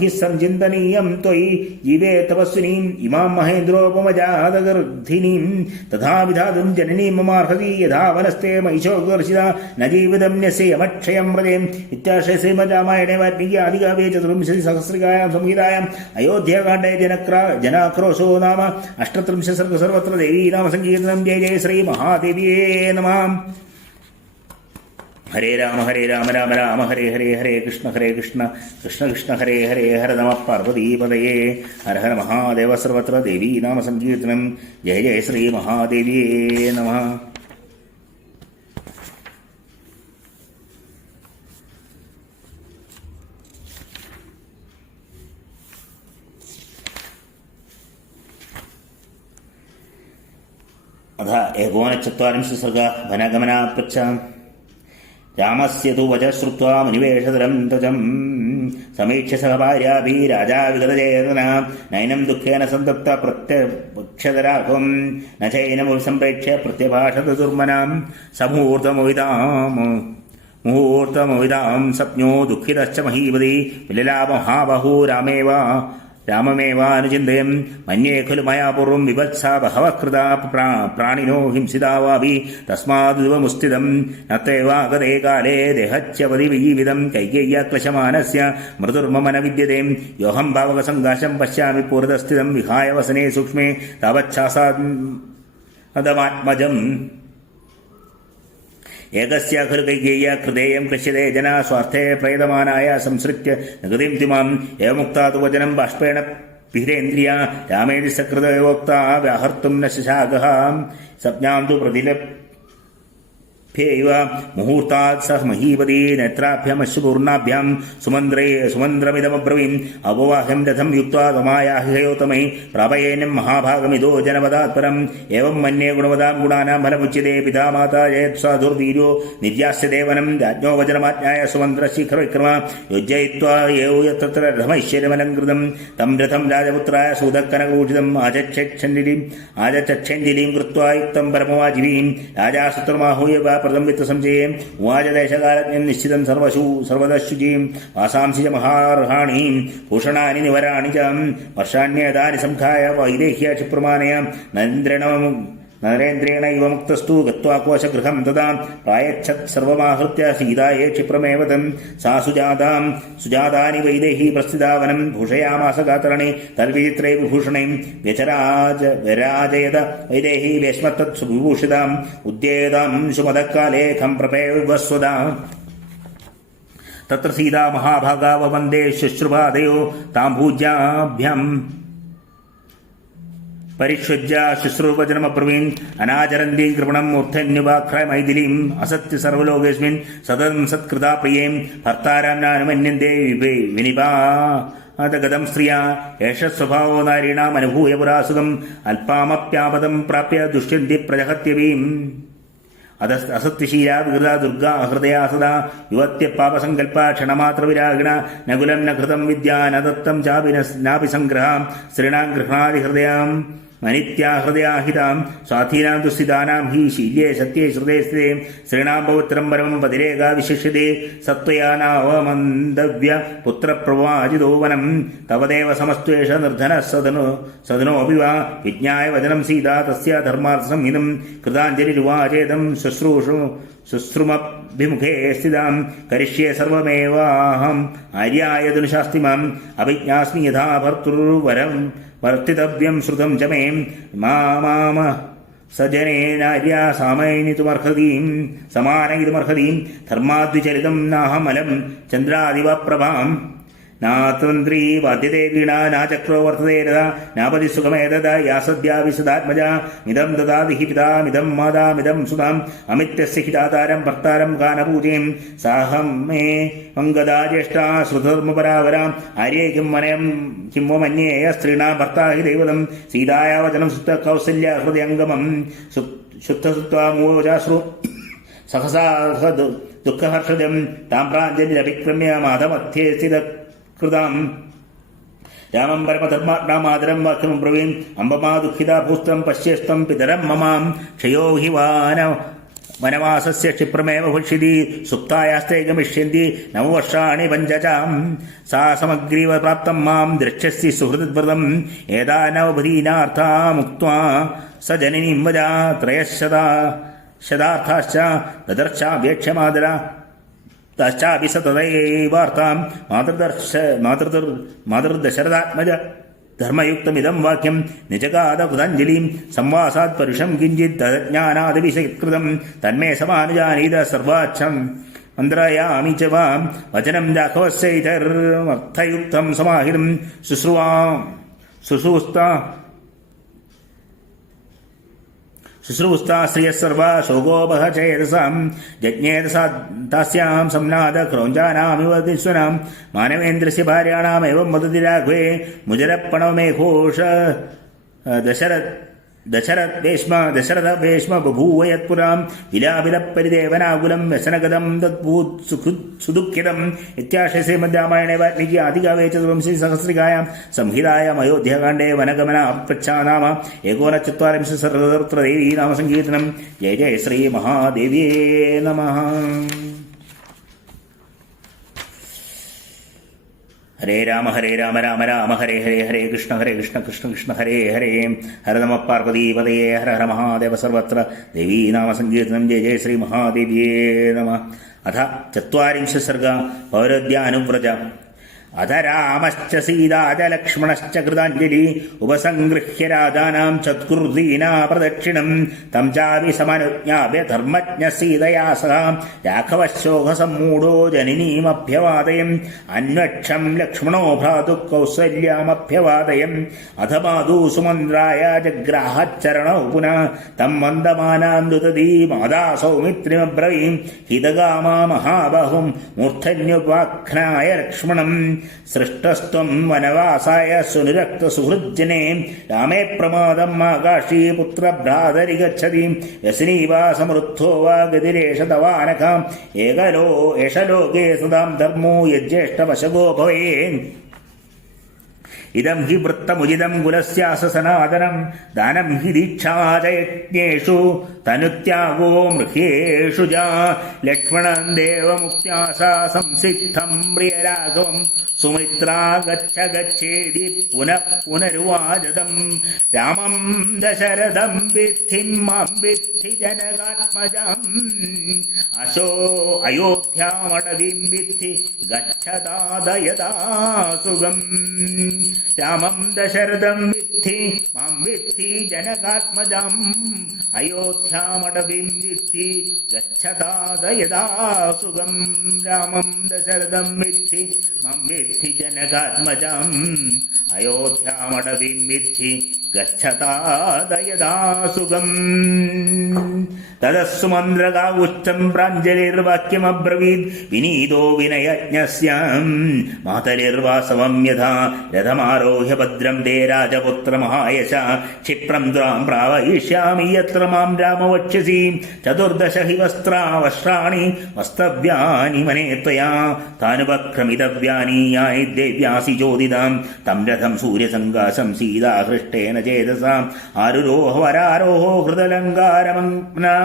हि संचिन्तनीयं त्वयि जीवे तपस्विनीम् इमां महेन्द्रोपमजातगर्धिनीं तथा विधातुं जननीं ममार्हति यथा वनस्ते महिषोकर्षिता न जीवितं न्यस्य यमक्षयं व्रजेम् इत्याशय श्रीमद्रामायणे वाल्मीकि आदिकाव्ये चतुर्विंशतिसहस्रिकायां संहितायाम् अयोध्याकाण्डे जनाक्रोशो नाम 38 सर्ग सर्वत्र देवी नाम संकीर्तनं जय जय श्री महादेव्ये नमः। हरे राम राम राम हरे हरे हरे कृष्ण कृष्ण कृष्ण हरे हरे हर नमः पार्वतीपतये हर हर महादेव सर्वत्र देवी नाम संकीर्तनं जय जय श्री महादेव्ये नमः। एकोनचत्वारिंशत् सर्गः वनगमनात् पश्चात् रामस्य तु वचः श्रुत्वा मुनिवेशधरं ध्वजम् समीक्ष्य सह भार्याभिः राजा विगतचेतनः नैनं दुःखेन सन्तप्तः प्रत्यक्षतराघवं न चैनं सम्प्रेक्ष्य प्रत्यभाषत दुर्मनां मुहूर्तमविदां सप्नो दुःखितश्च महीपति विललापमहाबाहू राममेवानुचिन्तयन् मन्ये खलु मया पूर्वं विभत्सा बहवः कृता प्राणिनो हिंसिता वापि तस्मादुवमुस्थितं न तैवागते काले देहच्यवधिजीवितं कैकेय्यक्लेशमानस्य मृदुर्मम न विद्यते योऽहं भावकसङ्घाशं पश्यामि पुरतस्थितं विहाय वसने सूक्ष्मे तावच्छासादमात्मजम् एकस्य खलु कैकेय्या कृतेयं कृष्यते जना स्वार्थे प्रयतमानाय संसृत्य नगतिं तिमां एवमुक्ता तु वचनं बाष्पेण पिहिरेन्द्रिया रामेति सकृतयोक्ता व्याहर्तुं न शशाकः सप्नां तु प्रतिलभ्यैव मुहूर्तात् सह महीपति नेत्राभ्यामश्रुपूर्णाभ्यां सुमन्द्रमिदमब्रवीम् अपवाह्यं रथं युक्त्वा तमायाहिहयोतमै प्रापयेनं महाभागमिदो जनपदात् परम् एवं मन्ये गुणवदां गुणानां फलमुच्यते पिता माता जयत्साधुर्वीर्यो निर्यास्य देवनं राज्ञो वचनमाज्ञाय सुमन्त्रशिखरविक्रम योजयित्वा एव यत्र रथमैश्वर्यमलङ्कृतं तं रथं राजपुत्राय सूदकनकभूषितम् आचक्षेण्डिलीं कृत्वा युक्तं परमवाजिवीं राजा सुत्रमाहूय प्रथम वित्तसंचये उवाच देशकालज्ञं निश्चितं सर्वदशुचीं वासांसि च महार्हाणीं भूषणानि निवराणि च वर्षाण्येतानि संखाय वैदेह्य क्षिप्रमाणय नरेन्द्रेणैव मुक्तस्तु गत्वा कोशगृहं तदा प्रायच्छत् सर्वमाहृत्य सीताये क्षिप्रमेव तं सा सुजातानि वैदेही प्रस्थितावनं भूषयामास गातरणे तद्विचित्रै विभूषणैः व्यराजयत वैदेही वेश्मत्तत् सुविभूषिताम् उद्येतां सुमदकाले खं प्रपेवस्वदा तत्र सीता महाभागा ववन्दे शुश्रुपादयो ताम्भूज्याभ्याम् परिष्वज्य शुश्रूपजनमब्रवीन् अनाचरन्तीं कृपणं मूर्धन्युपाख्य मैथिलीम् असत्य सर्वलोकेऽस्मिन् सततं सत्कृता प्रियें भर्तारां नानुमन्यन्ते विनिपातगतं स्त्रिया एष स्वभावो नारीणाम् अनुभूय पुरासुखम् अल्पामप्यापदं प्राप्य दुष्यन्ति प्रजहत्यवीम् असत्यशीला विकृता दुर्गा हृदया सदा युवत्य पापसङ्कल्पा क्षणमात्रविरागिणा न कुलं न कृतं विद्या न दत्तं चापि नापि सङ्ग्रहा स्त्रीणां गृह्णादिहृदयां मनित्या हृदयाहितां स्वाधीनां दुःस्थितानां हि शील्ये सत्ये श्रुते स्थिते स्त्रीणां पवित्रं परमं पतिरेका विशिष्यते सत्त्वया नावमन्दव्य पुत्रप्रवाजितो वनं तवदेव समस्त्वेष निर्धनः सदनोऽपि वा विज्ञाय वचनं सीता तस्य धर्मार्थसंहितं कृताञ्जलिरुवाचेदं शुश्रुमभिमुखे स्थितां करिष्ये सर्वमेवाहम् आर्याय धनुषास्ति माम् अभिज्ञास्मि यथा भर्तुर्वरं वर्तितव्यं श्रुतं च मे माम सजनेनार्या समानयितुमर्हतीं धर्माद्विचलितं नाहमलं चन्द्रादिवप्रभाम् नातन्त्री वाद्यते वीणा नाचक्रो वर्तते रथा नापदि सुखमेतदा या सद्या विशदात्मजा मिदं ददाति हि पितामिदं मातामिदं सुताम् अमित्यस्य हितातारं भर्तारं गानपूजीं साहं मे मङ्गदा ज्येष्ठा श्रुतधर्मपरावराम् आर्ये किं वो मन्ये स्त्रीणां भर्ता हि दैवतं सीताया वचनं सुत कौसल्या हृदयङ्गमं शुद्धसुत्वा मोजाश्रु सहसा दुःखहर्षजं तां प्राञ्जलिरभिक्रम्य माधमध्ये स्थितकृताम् रामं परमधर्मात्मादरं वाक्यमब्रवीन् अम्बमा दुःखिता भूस्तं पश्यस्तं पितरं ममां क्षयो हि वनवासस्य क्षिप्रमेव भविष्यति सुप्तायास्ते गमिष्यन्ति 9 वर्षाणि पञ्चचां सा समग्रीव प्राप्तं मां द्रक्ष्यसि सुहृद्व्रतम् एतानवधीनार्था मुक्त्वा स जननीं वजा त्रयशतार्थाश्च ददर्शा वेक्ष्यमादरा तश्चापि स तदैवार्तां मातृदशरथात्मज धर्मयुक्तमिदं वाक्यं निजगाद कृताञ्जलिं संवासात् परुषं किञ्चित् तज्ज्ञानादभिषकृतं तन्मे समानुजानीत सर्वाच्छम् मन्द्रयामि च वां वचनं राघवस्यैतर्मर्थयुक्तं समाहितं शुश्रूस्ता श्रियः सर्वा शोकोपह चेतसां जज्ञेतसा तास्यां संनाद क्रौञ्जानामिव विश्वनां मानवेन्द्रस्य भार्याणामेवं वदति राघवे मुजरप्पणमेघोष ദശരഥഭീഷ്മ ബഭൂവ യത്പുരാം വിലാപിലപരിദേവനാകുലം വ്യസനഗതം തദ്ഭൂത് സുദുഃഖിതം ഇത്യാശയ ശ്രീമദ് രാമായണേ വാൽമീകി ആദികാവ്യേ ചതുർവിംശതി സഹസ്രികായാം സംഹിതായാം അയോധ്യാകാണ്ഡേ വനഗമന പ്രച്ഛാനാമ ഏകോനചത്വാരിംശത് സർവത്ര ദേവീ നാമസങ്കീർത്തനം. ജയ ജയ ശ്രീ മഹാദേവ്യേ നമഃ. ഹരേ രാമ രാമ രാമ ഹരേ ഹരേ ഹരേ കൃഷ്ണ കൃഷ്ണ കൃഷ്ണ ഹരേ ഹരേ. ഹര നമ പാർവതീപതയേ ഹര ഹര മഹാദേവ സർവത്ര ദേവീ നാമസങ്കീർത്തനം. ജയ ജയ ശ്രീ മഹാദേവ്യേ നമ. അഥ ചത്വാരിംശത് സർഗ പൗരോദ്യാനുവ്രജ. അധ രാമശ്ച സീതാ ച ലക്ഷ്മണശ്ച കൃതാഞ്ജലി ഉപസംഗൃഹ്യ രാജാനാം ചത്കുർദീനാ പ്രദക്ഷിണം തം ചാപി സമനുജ്ഞാപ്യ ധർമ്മജ്ഞ സീതയാ സഹ രാഘവശ്ശോകസമ്മൂഢോ ജനനീമഭ്യവാദയം അന്വക്ഷം ലക്ഷ്മണോ ഭ്രാതു കൗസല്യാമഭ്യവാദയം അഥ മാതു സുമന്ത്രായ ജഗ്രാഹച്ചരണൗ പുനഃ തം വന്ദമാനാം ദുതദീ മാതാ സൗമിത്രിമബ്രവീം ഹിതകാമാ മഹാബാഹും മൂർധന്യുപാഖ്നായ ലക്ഷ്മണം സൃഷ്ടസ്ത്വം വനവാസായ സുനിരക്ത സുഹൃജ്ജനേ രാമേ പ്രമാദം ആകാശീ പുത്രഭ്രാതരി ഗച്ഛതി വ്യസനീവാ സമൃദ്ധോ വാ ഗതിരേഷ തവാനഖാം ഏകലോ ഏഷലോകേ സദാം ധർമ്മോ യജ്യേഷ്ഠവശകോ ഭവേൻ. ഇദം ഹി വൃത്തമുചിതം കുലസ്യാസ സനാതനം ദാനം ഹി ദീക്ഷാചയജ്ഞേഷു തനുത്യാഗോ മൃഹ്യേഷു ജാ ലക്ഷ്മണം ദേവമുക്ത്യാസ സംസിദ്ധം പ്രിയരാഘവം സുമിത്രാ ഗച്ഛ ഗച്ഛേതി പുനഃ പുനരുവാചതം രാമം ദശരഥം വിദ്ധി മാം വിദ്ധി ജനകാത്മജം അയോധ്യാമടവിം വിദ്ധി ഗച്ഛതാദയദാ സുഖം രാമം ദശരഥം വിദ്ധി മാം വിദ്ധി ജനകാത്മജം അയോധ്യാമടവിം വിദ്ധി ഗച്ഛതാദയദാ സുഖം രാമം ദശരഥം വിദ്ധി മാം വിദ്ധി ജനകാത്മജം അയോധ്യാമടവിം വിദ്ധി ഗച്ഛതാദയദാ സുഖം. തദസ്സുമന്ത്രകാവുഷ്ടം പ്രാഞ്ജലിർവാക്യമബ്രവീത് വിനീതോ വിനയജ്ഞസ്യ മാതലിർവാസവം യഥാ രഥമാരോഹ്യ ഭദ്രം തേ രാജപുത്രമഹായശ ക്ഷിപ്രം ത്വാം പ്രാവയിഷ്യാമി യത്ര മാം രാമ വക്ഷ്യസി ചതുർദശ ഹി വസ്ത്രാണി വസ്തവ്യാനി മനേ ത്വയാ താനുപക്രമിതവ്യാനി യാനി ദേവ്യാസി ചോദിതാം തം രഥം സൂര്യസങ്കാശം സീതാഹൃഷ്ടേന ചേതസാം ആരുരോഹ വരാരോഹോ ഹൃദലങ്കാരമഗ്നാം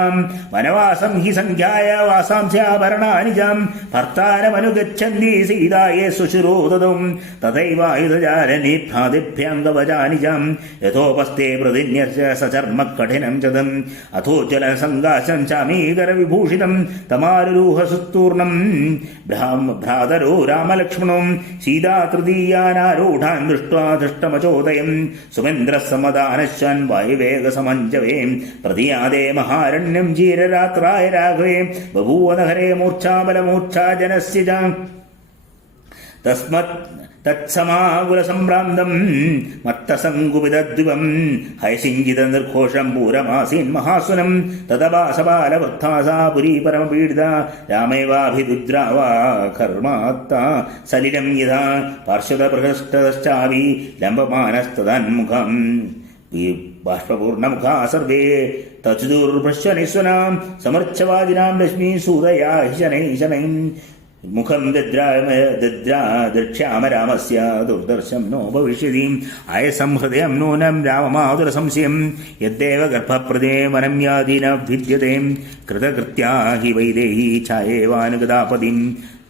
വനവാസം he സംഖ്യായ വാസാംസ്യാഭരണാനി jam ഭർത്താരമനുഗച്ഛന്തി സീതായേ സുശിരോദതം തഥൈവായുധജാലനി ഭ്രാതിഭ്യംഗവജാനി jam യഥോപസ്ഥേ പ്രതിന്യസ്യ സചർമ്മ കഠിനം ചതം അഥോജ്വല സംകാശം ചാമീകര വിഭൂഷിതം തമാരുരൂഹ സുത്തൂർണം ഭ്രാതരോ രാമലക്ഷ്മണോ Sita തൃതീയാനാരൂഢാൻ ദൃഷ്ട്വാ ദൃഷ്ടമചോദയം സുമേന്ദ്രസമദാനശ്വൻ വായുവേഗസമഞ്ജവേ പ്രതിയാദേ മഹാരണ്യം ജീരരാത്രായ രാഘവേ ബഭൂവനഹരേ മൂർച്ഛാബലമൂർച്ഛാ ജനസ്യ തസ്മത് തത്സമാകുലസംഭ്രാന്തം മത്തസങ്കുപിതദ്വിപം ഹയസിഞ്ചിത നിർഘോഷം പൂരമാസീൻ മഹാസുനം തതവാസബാലവൃദ്ധാസാ Puri പരമപീഡിത രാമേവാഭിദുദ്രാവാ കർമാത്ത സലിലം യഥാ പാർശ്വതപൃഷ്ടശ്ചാവി ലംബമാനസ്തദന്മുഖം ബാഷ്പൂർണമുഖാ സർവേ തച്ചുദുർഭ്രശ്വനിസ്വനാം സമർച്ഛവാദിനാം ലക്ഷ്മീ സൂതയാ ഹി ശനൈ ശനൈ മുഖം ദൃക്ഷ്യാമ രാമസ്യ ദുർദർശം നോ ഭവിഷ്യതി ആയസം ഹൃദയം നൂനം രാമമാതുര സംശയം യദ്ദേവ ഗർഭപ്രദേ വനം യാതി ന ഭിദ്യതേ കൃതകൃത്യാ ഹി വൈദേഹി ഛായേവാനുഗതാപതിം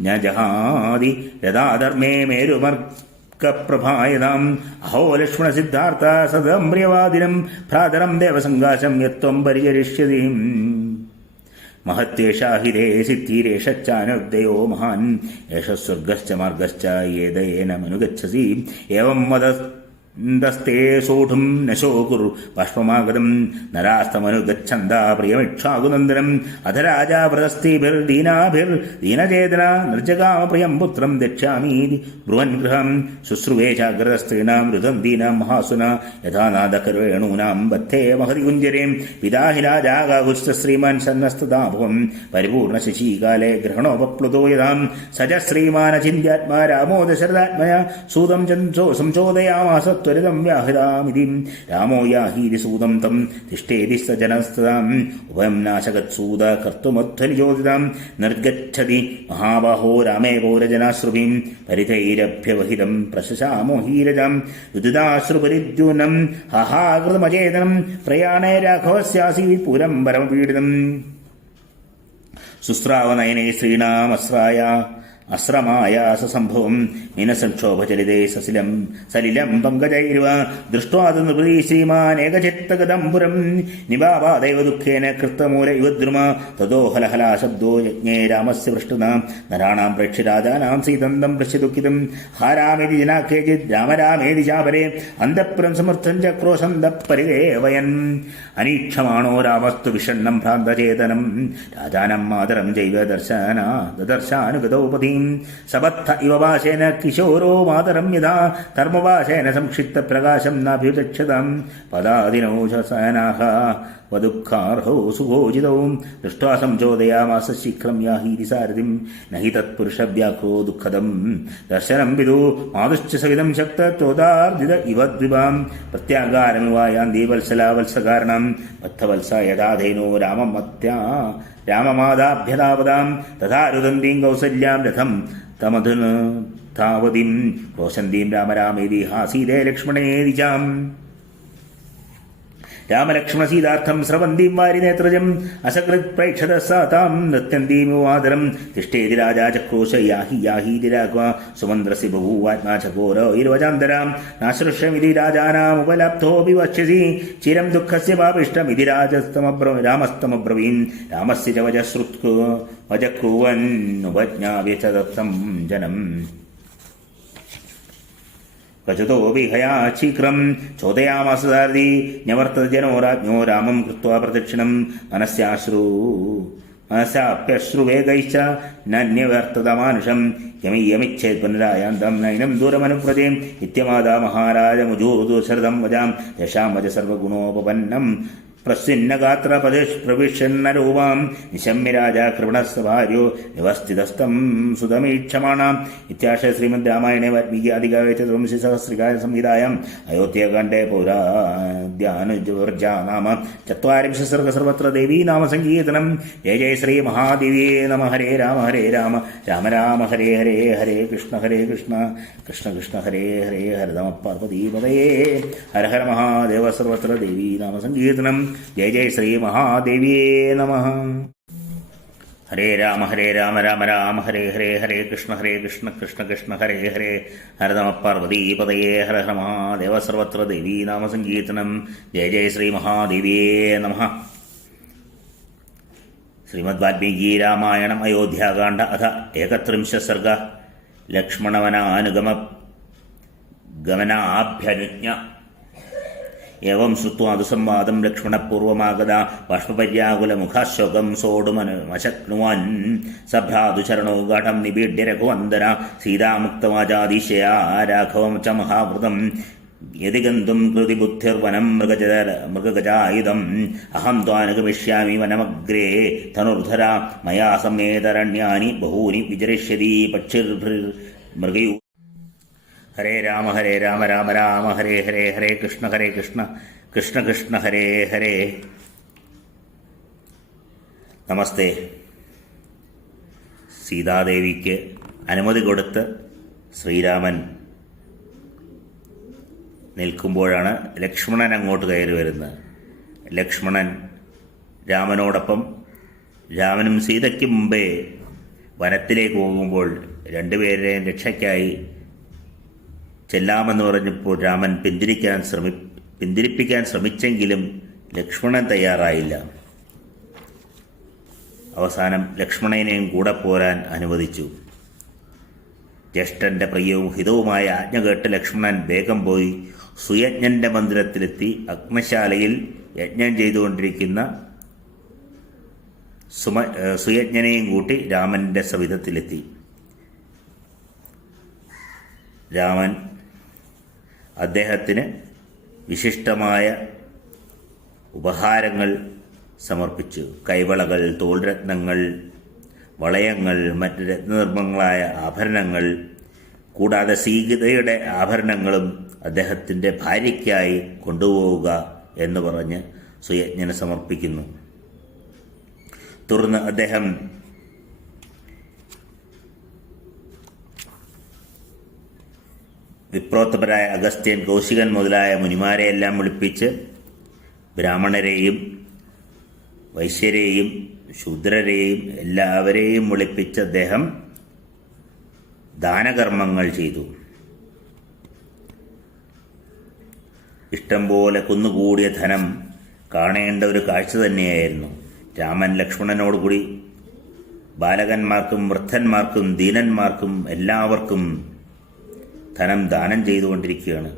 ന ജഹാതി രഥാധർമ്മേ മേരുമർക്കപ്രഭായതാം അഹോ ലക്ഷ്മണ സിദ്ധാർത്ഥ സദം പ്രിയവാദിനം ഭ്രാതരം ദേവസങ്കാശം യത്വം പരിചരിഷ്യതി മഹത്യേഷാ ഹിരേ സിദ്ധിരേഷച്ചാനുദയോ മഹാൻ ഏഷ സ്വർഗശ്ച മാർഗശ്ച യേദയേനമനുഗച്ഛസി ഏവം വദസ്തേ സോഢും നശോ കുരു ബാഷ്പമാഗതം നരാസ്തമനുഗച്ഛന്താ പ്രിയമിക്ഷാകുനന്ദനം അധ രാജാ വ്രതസ്ഥിഭിർദീനാഭിർദീനചേതന നിർജഗാമ പ്രിയം പുത്രം ദക്ഷ്യാമീതി ബ്രുവൻ ഗൃഹം ശുശ്രുവേ ചാഗ്രതസ്ത്രീണാം രുദന്തീനാം മഹാസുന യഥാ നാദകർവേണൂനാം ബദ്ധേ മഹതി കുഞ്ജരേ പിതാ ഹി രാജാഗാഹുശ്ച ശ്രീമാൻ സന്നസ്തദാഭുവം പരിപൂർണ ശശീകാലേ ഗ്രഹണോപപ്ലുതോ യഥാം സജ ശ്രീമാനചിന്യാത്മാ രാമോ ദശരഥാത്മയ സൂതം സംചോദയാമാസ ത്വരിതം വ്യാഹൃതാമിതി രാമോ യാഹീതി സൂതം തം തിഷ്ഠേതി സ ജനസ്തതാം ഉഭയം നാശകത്സൂത കർത്തുമധ്വനിചോദിതാം നിർഗച്ഛതി മഹാബാഹോ രാമേ പൗരജനാശ്രുഭിം പരിതൈരഭ്യവഹിതം പ്രശശാമോ ഹീരജാം യുദിതാശ്രുപരിദ്യൂനം ഹഹാകൃതമചേതനം പ്രയാണേ രാഘവസ്യാസി പുരം പരമപീഡിതം സുസ്രാവനയനേ ശ്രീണാമസ്രായ അസ്രമായാസംഭവം മീനസംക്ഷോഭചരിതേ സലിലം പങ്കജൈർവ ദൃഷ്ട്വാ നൃപതി ശ്രീമാനേകചിത്തഗതം പുരം നിബാബാദൈവ ദുഃഖേന കൃത്തമൂല ഇവദ്രുമ തതോ ഹലഹലാ ശബ്ദോ യജ്ഞേ രാമസ്യ പൃഷ്ടനാം നരാണാം പ്രേക്ഷ്യരാജാനാം സീതന്തം പൃശ്യദുഃഖിതം ഹാരാമേതി ജനാഖേചിത് രാമരാമേതി ചാപരേ അന്തഃപുരം സമർത്ഥം ചക്രോശന്തപരിദേവയൻ അനീക്ഷമാണോ രാമസ്തു വിഷണ്ണം ഭ്രാന്തചേതനം രാജാനം മാതരം ജൈവ ദർശാനുഗതോപതി സബദ്ധ ഇവ വാശേന കിശോരോ മാതരം യഥാ ധർമ്മവാശേന സംക്ഷിപ്ത പ്രകാശം നാഭ്യുദക്ഷതാം പദാദിനൗശസനാഹ വദുഃഖാർഹോ സുഖോജിതൗ ദൃഷ്ട്വാ സംചോദയാമാസ ശീഘ്രം യാഹീതി സാരഥിം നഹി തത്പുരുഷവ്യാഘ്രോ ദുഃഖദം ദർശനം വിദു മാതുശ്ച സഹിതം ശക്തോദാർജിത ഇവ ദ്വിപാം പ്രത്യാകാരമിവായാന്തി വത്സലാ വത്സകാരണം ബദ്ധവത്സ യഥാധേനോ രാമമാദാഭ്യതാവതാം തഥാ രുദന്തീം കൗസല്യാം രഥം തമധുന താവതിം രോഷന്തീം രാമരാമേതി ഹാസീതേ ലക്ഷ്മണേതി ചാം രാമലക്ഷ്മണസീതാർത്ഥം സ്രവന്തീം വാരിനേത്രജം അസകൃത് പ്രേക്ഷത സാതാം നൃത്യന്തീമുവാദരം തിഷ്ഠേതി രാജാ ചക്രോശ യാഹീതി രാഘവ സുമന്ത്രസി ബഭൂവാത്മാ ചകോര ഇരുവചാന്തരാം നാശ്രുഷ്യമിതി രാജാനാമുപലബ്ധോപി വക്ഷ്യസി ചിരം ദുഃഖസ്യ പാപിഷ്ടമിതി രാമസ്തമബ്രവീൻ രാമസ്യ ച വജക്രുവന്നുപജ്ഞാപ്യ ച ദത്തം ജനം കചതോപി ഹയാ ശീഘ്രം ചോദയാമാസ സാരഥി ന്യവർത്തത ജനോ രാജ്ഞോ രാമം കൃത്വാ പ്രദക്ഷിണം മനസ്സാപ്യശ്രുവേഗൈശ്ച നന്യവർത്തത മാനുഷം യമിച്ഛേത് പുനരായാന്തം നൈനം ദൂരമനുപ്രജേം ഇത്യമാദാ മഹാരാജമുജൂതു ശരദം വജാം യശാം വജ സർവഗുണോപപന്നം പ്രസിന്നഗാത്ര പ്രവിഷ്യന്നരൂപാം നിശമ്യ രാജാ കൃപണസ്ഭാര്യോ നിവസ്ഥിതസ്ഥം സുതമീക്ഷമാണാം ഇത്യാശയ ശ്രീമദ് രാമായണേ വാൽമീകി ആദികാവ്യേ ചതുർവിംശതിസഹസ്രികായ സംഹിതായാം അയോധ്യാകാണ്ഡേ പൗരാദ്യാനുജവർജാ നാമ ചത്വാരിംശ സർഗ സർവത്ര ദേവീ നാമ സങ്കീർത്തനം ജയ ജയ ശ്രീ മഹാദേവ്യേ നമ ഹരേ രാമ രാമ രാമ ഹരേ ഹരേ ഹരേ കൃഷ്ണ കൃഷ്ണ കൃഷ്ണ ഹരേ ഹരേ ഹരതമ പാർവതീപതയേ ഹര ഹര മഹാദേവ സർവത്ര ദേവീ നാമ സങ്കീർത്തനം ജയ ജയ ശ്രീ മഹാദേവിയേ നമഃ. ഹരേ രാമ രാമ രാമ ഹരേ ഹരേ ഹരേ കൃഷ്ണ കൃഷ്ണ കൃഷ്ണ ഹരേ ഹരേ ഹരതമ പാർവതീപതയേ ഹര ഹര മഹാദേവ സർവത്ര ദേവീ നാമ സങ്കീർത്തനം ജയ ജയ ശ്രീ മഹാദേവിയേ നമഃ. ശ്രീമദ് വാൽമീകി രാമായണം അയോധ്യാകാണ്ഡ അഥ 31 സർഗ ലക്ഷ്മണവനാനുഗമനാഭ്യനുജ്ഞ ഏവം ശ്രുത്വാ അതുസംവാദം ലക്ഷ്മണപൂർവമാഗത ബാഷ്പപര്യാകുലമുഖാശോകം സോടുമശക്നുവാൻ സഭ്രാതുചരണോ ഗാഠം നിബീഡ്യ രഘുവന്ദന സീതാമുക്തവാചാദീശയാ രാഘവം ച മഹാവൃതം യതി ഗന്തും കൃതി ബുദ്ധിർവനം മൃഗഗജായുധം അഹം ത്വാനുഗമിഷ്യാമി വനമഗ്രേ ധനുർധര മയാ സമേതരണ്യാനി ബഹൂനി വിചരിഷ്യതി പക്ഷിർമൃഗയൂ. ഹരേ രാമ രാമ രാമ ഹരേ ഹരേ ഹരേ കൃഷ്ണ കൃഷ്ണ ഹരേ ഹരേ. നമസ്തേ. സീതാദേവിക്ക് അനുമതി കൊടുത്ത് ശ്രീരാമൻ നിൽക്കുമ്പോഴാണ് ലക്ഷ്മണൻ അങ്ങോട്ട് കയറി വരുന്നത്. ലക്ഷ്മണൻ രാമനോടൊപ്പം രാമനും സീതയ്ക്ക് മുമ്പേ വനത്തിലേക്ക് പോകുമ്പോൾ രണ്ടുപേരുടെയും രക്ഷയ്ക്കായി ചെല്ലാമെന്ന് പറഞ്ഞപ്പോൾ രാമൻ പിന്തിരിപ്പിക്കാൻ ശ്രമിച്ചെങ്കിലും ലക്ഷ്മണൻ തയ്യാറായില്ല. അവസാനം ലക്ഷ്മണനെയും കൂടെ പോരാൻ അനുവദിച്ചു. ജ്യേഷ്ഠന്റെ പ്രിയവും ഹിതവുമായ ആജ്ഞ കേട്ട് ലക്ഷ്മണൻ വേഗം പോയി സുയജ്ഞന്റെ മന്ദിരത്തിലെത്തി അഗ്നശാലയിൽ യജ്ഞം ചെയ്തുകൊണ്ടിരിക്കുന്ന സുയജ്ഞനെയും കൂട്ടി രാമന്റെ സവിധത്തിലെത്തി. രാമൻ അദ്ദേഹത്തിന് വിശിഷ്ടമായ ഉപഹാരങ്ങൾ സമർപ്പിച്ചു. കൈവളകൾ, തോൾരത്നങ്ങൾ, വളയങ്ങൾ, മറ്റ് രത്നനിർമ്മങ്ങളായ ആഭരണങ്ങൾ, കൂടാതെ സീതയുടെ ആഭരണങ്ങളും അദ്ദേഹത്തിൻ്റെ ഭാര്യയ്ക്കായി കൊണ്ടുപോവുക എന്ന് പറഞ്ഞ് സുയജ്ഞന സമർപ്പിക്കുന്നു. തുടർന്ന് അദ്ദേഹം വിപ്രോത്തപരായ അഗസ്ത്യൻ, കൗശികൻ മുതലായ മുനിമാരെയെല്ലാം വിളിപ്പിച്ച് ബ്രാഹ്മണരെയും വൈശ്യരെയും ശൂദ്രരെയും എല്ലാവരെയും വിളിപ്പിച്ച് അദ്ദേഹം ദാനകർമ്മങ്ങൾ ചെയ്തു. ഇഷ്ടം പോലെ കുന്നുകൂടിയ ധനം കാണേണ്ട ഒരു കാഴ്ച തന്നെയായിരുന്നു. രാമൻ ലക്ഷ്മണനോടുകൂടി ബാലകന്മാർക്കും വൃദ്ധന്മാർക്കും ദീനന്മാർക്കും എല്ലാവർക്കും ധനം ദാനം ചെയ്തുകൊണ്ടിരിക്കുകയാണ്.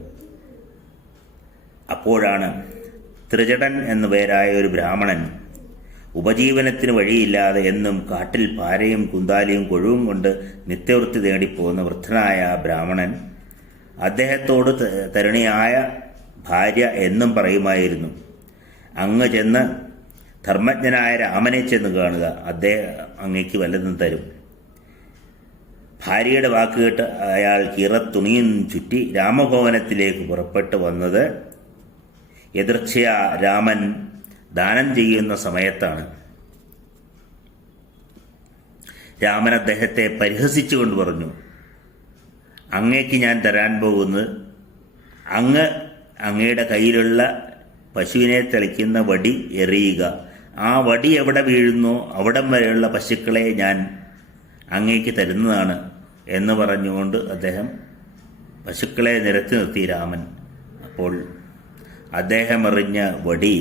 അപ്പോഴാണ് ത്രിജടൻ എന്നു പേരായ ഒരു ബ്രാഹ്മണൻ ഉപജീവനത്തിന് വഴിയില്ലാതെ എന്നും കാട്ടിൽ പാരയും കുന്താലിയും കൊഴുവും കൊണ്ട് നിത്യവൃത്തി നേടിപ്പോകുന്ന വൃദ്ധനായ ആ ബ്രാഹ്മണൻ അദ്ദേഹത്തോട് തരുണിയായ ഭാര്യ എന്നും പറയുമായിരുന്നു, അങ്ങ് ചെന്ന് ധർമ്മജ്ഞനായ രാമനെ ചെന്ന് കാണുക, അദ്ദേഹം അങ്ങയ്ക്ക് വല്ലതും തരും. ഭാര്യയുടെ വാക്ക് കേട്ട് അയാൾ കിറത്തുണിയും ചുറ്റി രാമഭവനത്തിലേക്ക് പുറപ്പെട്ടു വന്നത് എതിർച്ചയാ രാമൻ ദാനം ചെയ്യുന്ന സമയത്താണ്. രാമൻ അദ്ദേഹത്തെ പരിഹസിച്ചുകൊണ്ട് പറഞ്ഞു, അങ്ങേക്ക് ഞാൻ തരാൻ പോകുന്നത് അങ്ങയുടെ കയ്യിലുള്ള പശുവിനെ തെളിക്കുന്ന വടി എറിയുക, ആ വടി എവിടെ വീഴുന്നോ അവിടം വരെയുള്ള പശുക്കളെ ഞാൻ അങ്ങേക്ക് തരുന്നതാണ് എന്ന് പറഞ്ഞുകൊണ്ട് അദ്ദേഹം പശുക്കളെ നിരത്തി നിർത്തി രാമൻ. അപ്പോൾ അദ്ദേഹം എറിഞ്ഞ വടി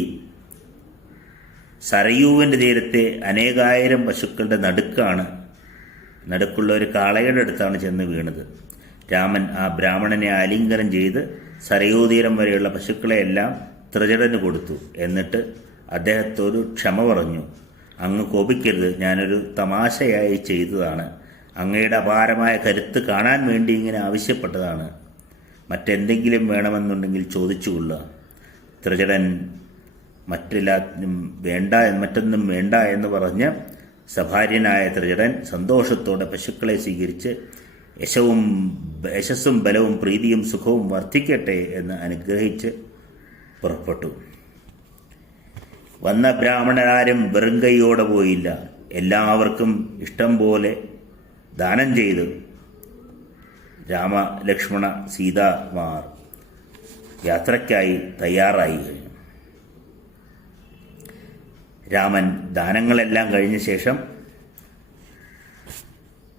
സരയൂവിൻ്റെ തീരത്തെ അനേകായിരം പശുക്കളുടെ നടുക്കുള്ള ഒരു കാളയുടെ അടുത്താണ് ചെന്ന് വീണത്. രാമൻ ആ ബ്രാഹ്മണനെ ആലിംഗനം ചെയ്ത് സരയൂതീരം വരെയുള്ള പശുക്കളെയെല്ലാം ത്രിജടന് കൊടുത്തു. എന്നിട്ട് അദ്ദേഹത്തോട് ക്ഷമ പറഞ്ഞു, അങ്ങ് കോപിക്കരുത്, ഞാനൊരു തമാശയായി ചെയ്തതാണ്, അങ്ങയുടെ അപാരമായ കരുത്ത് കാണാൻ വേണ്ടി ഇങ്ങനെ ആവശ്യപ്പെട്ടതാണ്, മറ്റെന്തെങ്കിലും വേണമെന്നുണ്ടെങ്കിൽ ചോദിച്ചുകൊള്ളുക. ത്രിജടൻ മറ്റൊന്നും വേണ്ട എന്ന് പറഞ്ഞ് സഭാര്യനായ ത്രിജടൻ സന്തോഷത്തോടെ പശുക്കളെ സ്വീകരിച്ച് യശസ്സും ബലവും പ്രീതിയും സുഖവും വർദ്ധിക്കട്ടെ എന്ന് അനുഗ്രഹിച്ച് പുറപ്പെട്ടു. വന്ന ബ്രാഹ്മണരാരും വെറും കൈയോടെ പോയില്ല. എല്ലാവർക്കും ഇഷ്ടം പോലെ ദാനം ചെയ്തു. രാമ ലക്ഷ്മണ സീതാമാർ യാത്രയ്ക്കായി തയ്യാറായി കഴിഞ്ഞു. രാമൻ ദാനങ്ങളെല്ലാം കഴിഞ്ഞ ശേഷം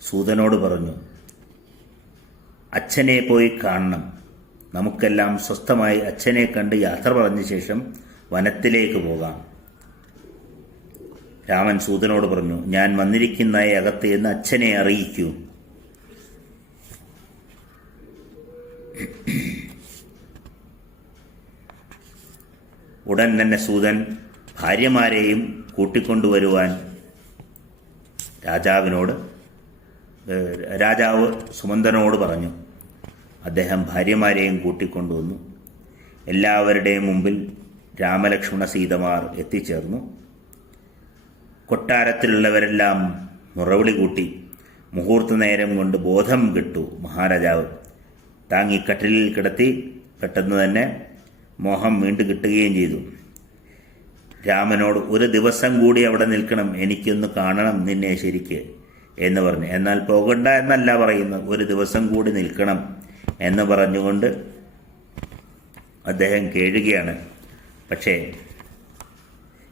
സൂതനോട് പറഞ്ഞു, അച്ഛനെ പോയി കാണണം, നമുക്കെല്ലാം സ്വസ്ഥമായി അച്ഛനെ കണ്ട് യാത്ര പറഞ്ഞ ശേഷം വനത്തിലേക്ക് പോകാം. രാമൻ സൂതനോട് പറഞ്ഞു, ഞാൻ വന്നിരിക്കുന്ന അകത്ത് എന്ന് അച്ഛനെ അറിയിക്കൂ. ഉടൻ തന്നെ സൂതൻ ഭാര്യമാരെയും കൂട്ടിക്കൊണ്ടുവരുവാൻ രാജാവ് സുമന്തനോട് പറഞ്ഞു. അദ്ദേഹം ഭാര്യമാരെയും കൂട്ടിക്കൊണ്ടുവന്നു. എല്ലാവരുടെയും മുമ്പിൽ രാമലക്ഷ്മണ സീതമാർ എത്തിച്ചേർന്നു. കൊട്ടാരത്തിലുള്ളവരെല്ലാം മുറവിളി കൂട്ടി. മുഹൂർത്ത നേരം കൊണ്ട് ബോധം കെട്ടു മഹാരാജാവ്. താങ്ങി കട്ടിലിൽ കിടത്തി. പെട്ടെന്ന് തന്നെ മോഹം വീണ്ടും കിട്ടുകയും ചെയ്തു. രാമനോട്, ഒരു ദിവസം കൂടി അവിടെ നിൽക്കണം, എനിക്കൊന്ന് കാണണം നിന്നെ ശരിക്ക് എന്ന് പറഞ്ഞു. എന്നാൽ പോകണ്ട എന്നല്ല പറയുന്നത്, ഒരു ദിവസം കൂടി നിൽക്കണം എന്ന് പറഞ്ഞുകൊണ്ട് അദ്ദേഹം കേഴുകയാണ്. പക്ഷേ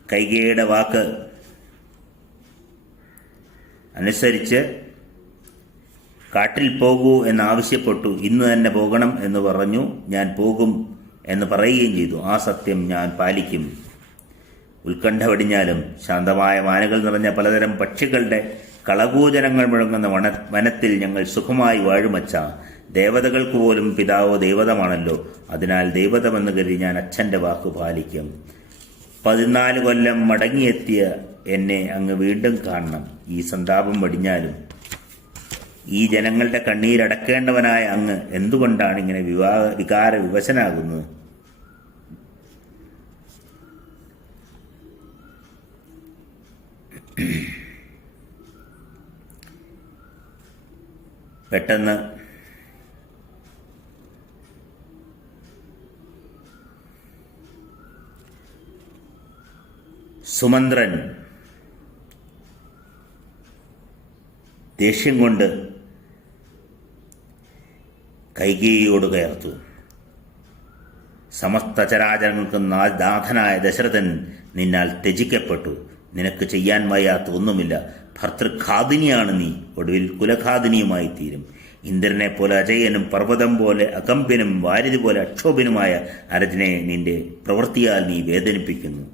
കൈകേയിയുടെ വാക്ക് അനുസരിച്ച് കാട്ടിൽ പോകൂ എന്നാവശ്യപ്പെട്ടു. ഇന്ന് തന്നെ പോകണം എന്ന് പറഞ്ഞു. ഞാൻ പോകും എന്ന് പറയുകയും ചെയ്തു. ആ സത്യം ഞാൻ പാലിക്കും. ഉത്കണ്ഠ വെടിഞ്ഞാലും ശാന്തമായ മാനുകൾ നിറഞ്ഞ പലതരം പക്ഷികളുടെ കളകൂജനങ്ങൾ മുഴങ്ങുന്ന വനത്തിൽ ഞങ്ങൾ സുഖമായി വാഴുമച്ച. ദേവതകൾക്ക് പോലും പിതാവ് ദൈവതമാണല്ലോ. അതിനാൽ ദൈവതമെന്ന് കരുതി ഞാൻ അച്ഛൻ്റെ വാക്ക് പാലിക്കും. 14 കൊല്ലം മടങ്ങിയെത്തിയ എന്നെ അങ്ങ് വീണ്ടും കാണണം. ഈ സന്താപം വെടിഞ്ഞാലും ഈ ജനങ്ങളുടെ കണ്ണീരടക്കേണ്ടവനായ അങ്ങ് എന്തുകൊണ്ടാണ് ഇങ്ങനെ വികാര വിവശനാകുന്നത്? പെട്ടെന്ന് സുമന്ത്രൻ ദേഷ്യം കൊണ്ട് കൈകേയിയോട് കയർത്തു. സമസ്ത ചരാചരങ്ങൾക്കും നാഥനായ ദശരഥൻ നിന്നാൽ ത്യജിക്കപ്പെട്ടു. നിനക്ക് ചെയ്യാൻ വയ്യാത്ത ഒന്നുമില്ല. ഭർതൃഘാതിനിയാണ് നീ. ഒടുവിൽ കുലഘാതിനിയുമായി തീരും. ഇന്ദ്രനെ പോലെ അജയനും പർവ്വതം പോലെ അകമ്പ്യനും വാരിധി പോലെ അക്ഷോഭ്യനുമായ അരജനെ നിന്റെ പ്രവൃത്തിയാൽ നീ വേദനിപ്പിക്കുന്നു.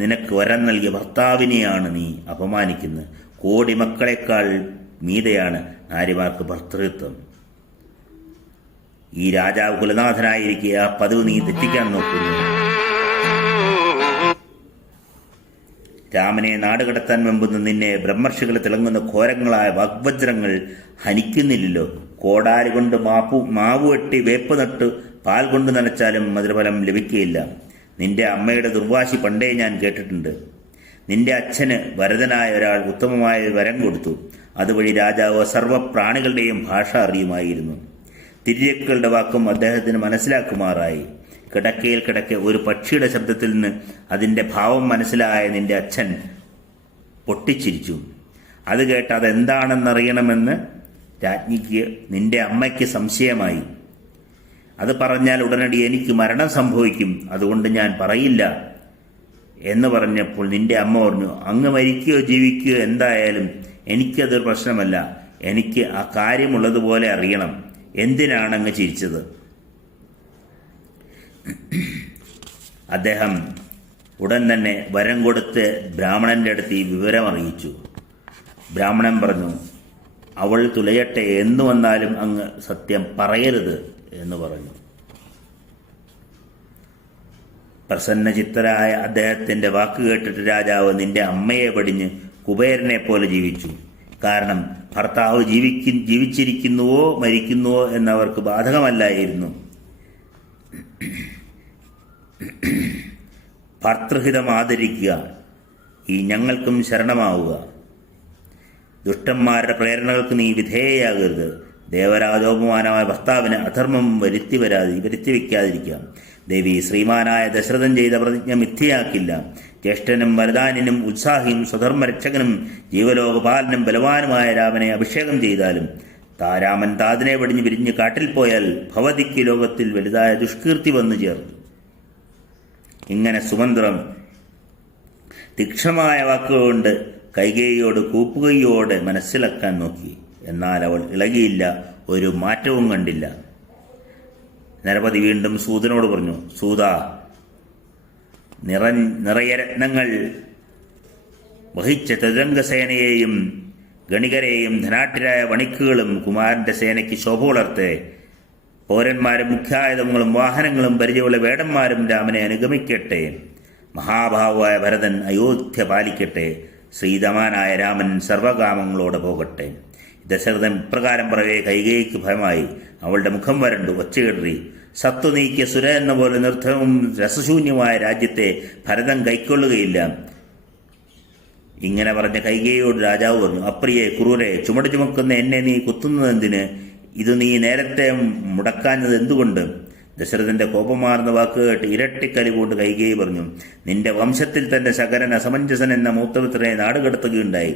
നിനക്ക് വരം നൽകിയ ഭർത്താവിനെയാണ് നീ അപമാനിക്കുന്നത്. കോടി മക്കളെക്കാൾ മീതെയാണ് നാരിമാർക്ക് ഭർത്തൃത്വം. ഈ രാജാവ് കുലനാഥനായിരിക്കെ ആ പതിവ് നീ തെറ്റിക്കാൻ നോക്കുന്നു. രാമനെ നാടുകടത്താൻ വെമ്പുന്ന നിന്നെ ബ്രഹ്മർഷികൾ തിളങ്ങുന്ന ഘോരങ്ങളായ വാഗ്വജ്രങ്ങൾ ഹനിക്കുന്നില്ലല്ലോ. കോടാലി കൊണ്ട് മാവ് വെട്ടി വേപ്പ് നട്ട് പാൽ കൊണ്ട് നനച്ചാലും മധുരഫലം ലഭിക്കുകയില്ല. നിന്റെ അമ്മയുടെ ദുർവാശി പണ്ടേ ഞാൻ കേട്ടിട്ടുണ്ട്. നിന്റെ അച്ഛന് വരദനായ ഒരാൾ ഉത്തമമായ വരം കൊടുത്തു. അതുവഴി രാജാവ് സർവ്വപ്രാണികളുടെയും ഭാഷ അറിയുമായിരുന്നു. തിര്യക്കുകളുടെ വാക്കും അദ്ദേഹത്തിന് മനസ്സിലാക്കുമാറായി. കിടക്കയിൽ കിടക്കെ ഒരു പക്ഷിയുടെ ശബ്ദത്തിൽ നിന്ന് അതിൻ്റെ ഭാവം മനസ്സിലായ നിന്റെ അച്ഛൻ പൊട്ടിച്ചിരിച്ചു. അത് കേട്ട് അതെന്താണെന്നറിയണമെന്ന് രാജ്ഞിക്ക് നിന്റെ അമ്മയ്ക്ക് സംശയമായി. അത് പറഞ്ഞാൽ ഉടനടി എനിക്ക് മരണം സംഭവിക്കും, അതുകൊണ്ട് ഞാൻ പറയില്ല എന്ന് പറഞ്ഞപ്പോൾ നിന്റെ അമ്മ പറഞ്ഞു, അങ്ങ് മരിക്കുകയോ ജീവിക്കുകയോ എന്തായാലും എനിക്കതൊരു പ്രശ്നമല്ല. എനിക്ക് ആ കാര്യമുള്ളതുപോലെ അറിയണം. എന്തിനാണ് അങ്ങ് ചിരിച്ചത്? അദ്ദേഹം ഉടൻ തന്നെ വരം കൊടുത്ത് ബ്രാഹ്മണന്റെ അടുത്ത് ഈ വിവരം അറിയിച്ചു. ബ്രാഹ്മണൻ പറഞ്ഞു, അവൾ തുലയട്ടെ, എന്ന് വന്നാലും അങ്ങ് സത്യം പറയരുത് എന്ന് പറഞ്ഞു. പ്രസന്നചിത്തരായ അദ്ദേഹത്തിന്റെ വാക്ക് കേട്ടിട്ട് രാജാവ് നിന്റെ അമ്മയെ പടിഞ്ഞ് കുബേരനെ പോലെ ജീവിച്ചു. കാരണം ഭർത്താവ് ജീവിച്ചിരിക്കുന്നുവോ മരിക്കുന്നുവോ എന്നവർക്ക് ബാധകമല്ലായിരുന്നു. ഭർതൃഹിതം ആദരിക്കുക, ഈ ഞങ്ങൾക്കും ശരണമാവുക. ദുഷ്ടന്മാരുടെ പ്രേരണകൾക്ക് നീ വിധേയയാകരുത്. ദേവരാജോപമാനമായ ഭർത്താവിന് അധർമ്മം വരുത്തി വയ്ക്കാതിരിക്കാം. ദേവി ശ്രീമാനായ ദശരഥൻ ചെയ്ത പ്രതിജ്ഞ മിഥ്യയാക്കില്ല. ജ്യേഷ്ഠനും വരദാനിനും ഉത്സാഹിയും സ്വധർമ്മരക്ഷകനും ജീവലോകപാലനും ബലവാനുമായ രാമനെ അഭിഷേകം ചെയ്താലും രാമൻ താതിനെ വെടിഞ്ഞ് വിരിഞ്ഞ് കാട്ടിൽ പോയാൽ ഭവതിക്ക് ലോകത്തിൽ വലുതായ ദുഷ്കീർത്തി വന്നു ചേർന്നു. ഇങ്ങനെ സുമന്ത്രം തീക്ഷണമായ വാക്കുകൊണ്ട് കൈകേയിയോട് കൂപ്പുകൈയോടെ മനസ്സിലാക്കാൻ നോക്കി. എന്നാൽ അവൾ ഇളകിയില്ല, ഒരു മാറ്റവും കണ്ടില്ല. നരപതി വീണ്ടും സൂതനോട് പറഞ്ഞു, സൂത, നിറയെ രത്നങ്ങൾ വഹിച്ച ചതുരംഗസേനയെയും ഗണികരെയും ധനാഠ്യരായ വണിക്കുകളും കുമാരന്റെ സേനയ്ക്ക് ശോഭ വളർത്തെ. പൗരന്മാരും മുഖ്യായുധങ്ങളും വാഹനങ്ങളും പരിചയമുള്ള വേടന്മാരും രാമനെ അനുഗമിക്കട്ടെ. മഹാഭാവുവായ ഭരതൻ അയോധ്യ പാലിക്കട്ടെ. ശ്രീതമാനായ രാമൻ സർവകാമങ്ങളോടെ പോകട്ടെ. ദശരഥൻ ഇപ്രകാരം പറവേ കൈകേയിക്ക് ഭയമായി. അവളുടെ മുഖം വരണ്ടു, ഒച്ചയിടറി. സത്തു നീക്കിയ സുര എന്ന പോലെ നിർദ്ധനവും രസശൂന്യമായ രാജ്യത്തെ ഭരതൻ കൈക്കൊള്ളുകയില്ല. ഇങ്ങനെ പറഞ്ഞ കൈകേയിയോട് രാജാവ് പറഞ്ഞു, അപ്രിയെ ക്രൂരെ, ചുമട് ചുമക്കുന്ന എന്നെ നീ കുത്തുന്നതെന്തിന്? ഇത് നീ നേരത്തെ മുടക്കാഞ്ഞത് എന്തുകൊണ്ട്? ദശരഥന്റെ കോപമാർന്ന വാക്ക് കേട്ട് ഇരട്ടിക്കലി കൊണ്ട് കൈകേയി പറഞ്ഞു, നിന്റെ വംശത്തിൽ തന്നെ ശകരൻ അസമഞ്ജസൻ എന്ന മൂത്തപുത്രനെ നാടുകടത്തുകയുണ്ടായി.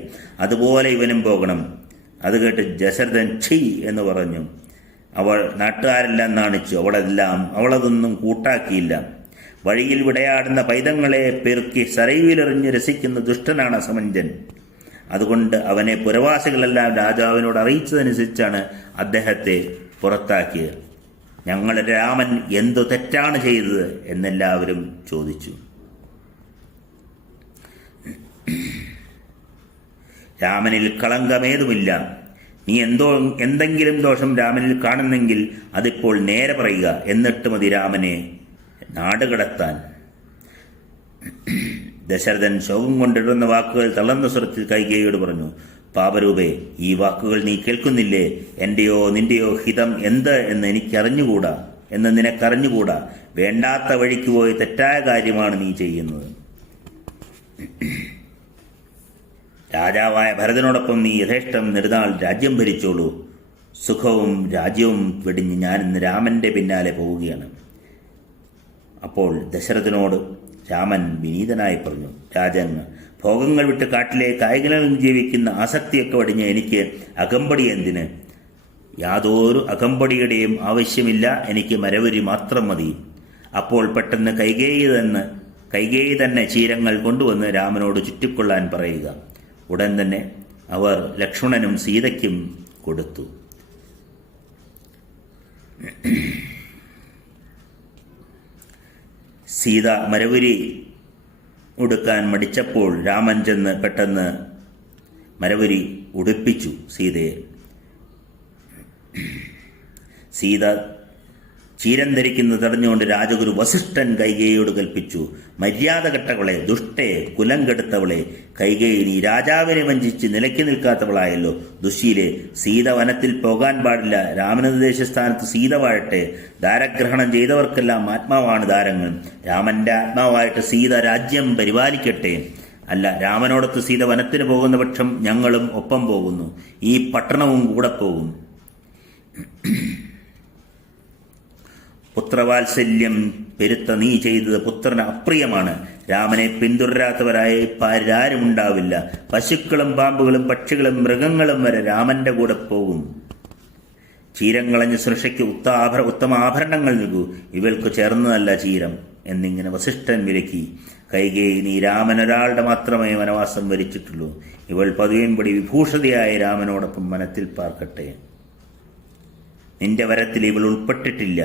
അതുപോലെ ഇവനും പോകണം. അത് കേട്ട് ദശരഥൻ ഛീ എന്ന് പറഞ്ഞു. അവൾ നാട്ടുകാരെല്ലാം നാണിച്ചു. അവളതൊന്നും കൂട്ടാക്കിയില്ല. വഴിയിൽ വിടയാടുന്ന പൈതങ്ങളെ പെറുക്കി സരയുവിലെറിഞ്ഞ് രസിക്കുന്ന ദുഷ്ടനാണ് അസമഞ്ജൻ. അതുകൊണ്ട് അവനെ പുരവാസികളെല്ലാം രാജാവിനോട് അറിയിച്ചതനുസരിച്ചാണ് അദ്ദേഹത്തെ പുറത്താക്കിയത്. ഞങ്ങളുടെ രാമൻ എന്തു തെറ്റാണ് ചെയ്തത് എന്നെല്ലാവരും ചോദിച്ചു. രാമനിൽ കളങ്കമേതുമില്ല. നീ എന്തെങ്കിലും ദോഷം രാമനിൽ കാണുന്നെങ്കിൽ അതിപ്പോൾ നേരെ പറയുക. എന്നിട്ട് മതി രാമനെ നാടുകടത്താൻ. ദശരഥൻ ശോകം കൊണ്ടിടുന്ന വാക്കുകൾ തളർന്ന സ്വരത്തിൽ കൈകേയിയോട് പറഞ്ഞു, പാപരൂപേ, ഈ വാക്കുകൾ നീ കേൾക്കുന്നില്ലേ? എന്റെയോ നിന്റെയോ ഹിതം എന്ത് എന്ന് നിനക്കറിഞ്ഞുകൂടാ. വേണ്ടാത്ത വഴിക്ക് പോയി തെറ്റായ കാര്യമാണ് നീ ചെയ്യുന്നത്. രാജാവായ ഭരതനോടൊപ്പം നീ യഥേഷ്ടം നെടുനാൾ രാജ്യം ഭരിച്ചോളൂ. സുഖവും രാജ്യവും വെടിഞ്ഞ് ഞാനിന്ന് രാമന്റെ പിന്നാലെ പോവുകയാണ്. അപ്പോൾ ദശരഥനോട് രാമൻ വിനീതനായി പറഞ്ഞു, രാജൻ, ഭോഗങ്ങൾ വിട്ട് കാട്ടിലെ കായികളിൽ ജീവിക്കുന്ന ആസക്തിയൊക്കെ വടിഞ്ഞ് എനിക്ക് അകമ്പടി എന്തിന്? യാതൊരു അകമ്പടിയുടെയും ആവശ്യമില്ല, എനിക്ക് മരവരി മാത്രം മതി. അപ്പോൾ പെട്ടെന്ന് കൈകേയി തന്നെ ചീരങ്ങൾ കൊണ്ടുവന്ന് രാമനോട് ചുറ്റിക്കൊള്ളാൻ പറയുക. ഉടൻ തന്നെ അവർ ലക്ഷ്മണനും സീതയ്ക്കും കൊടുത്തു. സീത മരവുരി ഉടുക്കാൻ മടിച്ചപ്പോൾ രാമൻ ചെന്ന് പെട്ടെന്ന് മരവുരി ഉടുപ്പിച്ചു സീതയെ. സീത ചീരം ധരിക്കുന്നത് തടഞ്ഞുകൊണ്ട് രാജഗുരു വസിഷ്ഠൻ കൈകേയിയോട് കൽപ്പിച്ചു, മര്യാദ കെട്ടവളെ, ദുഷ്ടേ, കുലം കെടുത്തവളെ, കൈകേയി, നീ രാജാവിനെ വഞ്ചിച്ച് നിലയ്ക്ക് നിൽക്കാത്തവളായല്ലോ. ദുശ്ശീലെ, സീത വനത്തിൽ പോകാൻ പാടില്ല. രാമനുദ്ദേശ സ്ഥാനത്ത് സീത വാഴട്ടെ. ദാരഗ്രഹണം ചെയ്തവർക്കെല്ലാം ആത്മാവാണ് ദാരങ്ങൾ. രാമന്റെ ആത്മാവായിട്ട് സീത രാജ്യം പരിപാലിക്കട്ടെ. അല്ല, രാമനോടൊത്ത് സീത വനത്തിന് പോകുന്ന പക്ഷം ഞങ്ങളും ഒപ്പം പോകുന്നു. ഈ പട്ടണവും കൂടെ പോകും. പുത്രവാത്സല്യം പെരുത്ത നീ ചെയ്തത് പുത്രന് അപ്രിയമാണ്. രാമനെ പിന്തുടരാത്തവരായി ആരുമുണ്ടാവില്ല. പശുക്കളും പാമ്പുകളും പക്ഷികളും മൃഗങ്ങളും വരെ രാമന്റെ കൂടെ പോകും. ചീരം കളഞ്ഞ സുരക്ഷയ്ക്ക് ഉത്തമ ആഭരണങ്ങൾ നൽകൂ. ഇവൾക്ക് ചേർന്നതല്ല ചീരം എന്നിങ്ങനെ വസിഷ്ഠൻ വിലക്കി. കൈകേയി, നീ രാമനൊരാളുടെ മാത്രമേ വനവാസം വരിച്ചിട്ടുള്ളൂ. ഇവൾ പതിവിൻപടി വിഭൂഷതയായി രാമനോടൊപ്പം വനത്തിൽ പാർക്കട്ടെ. നിന്റെ വരത്തിൽ ഇവൾ ഉൾപ്പെട്ടിട്ടില്ല.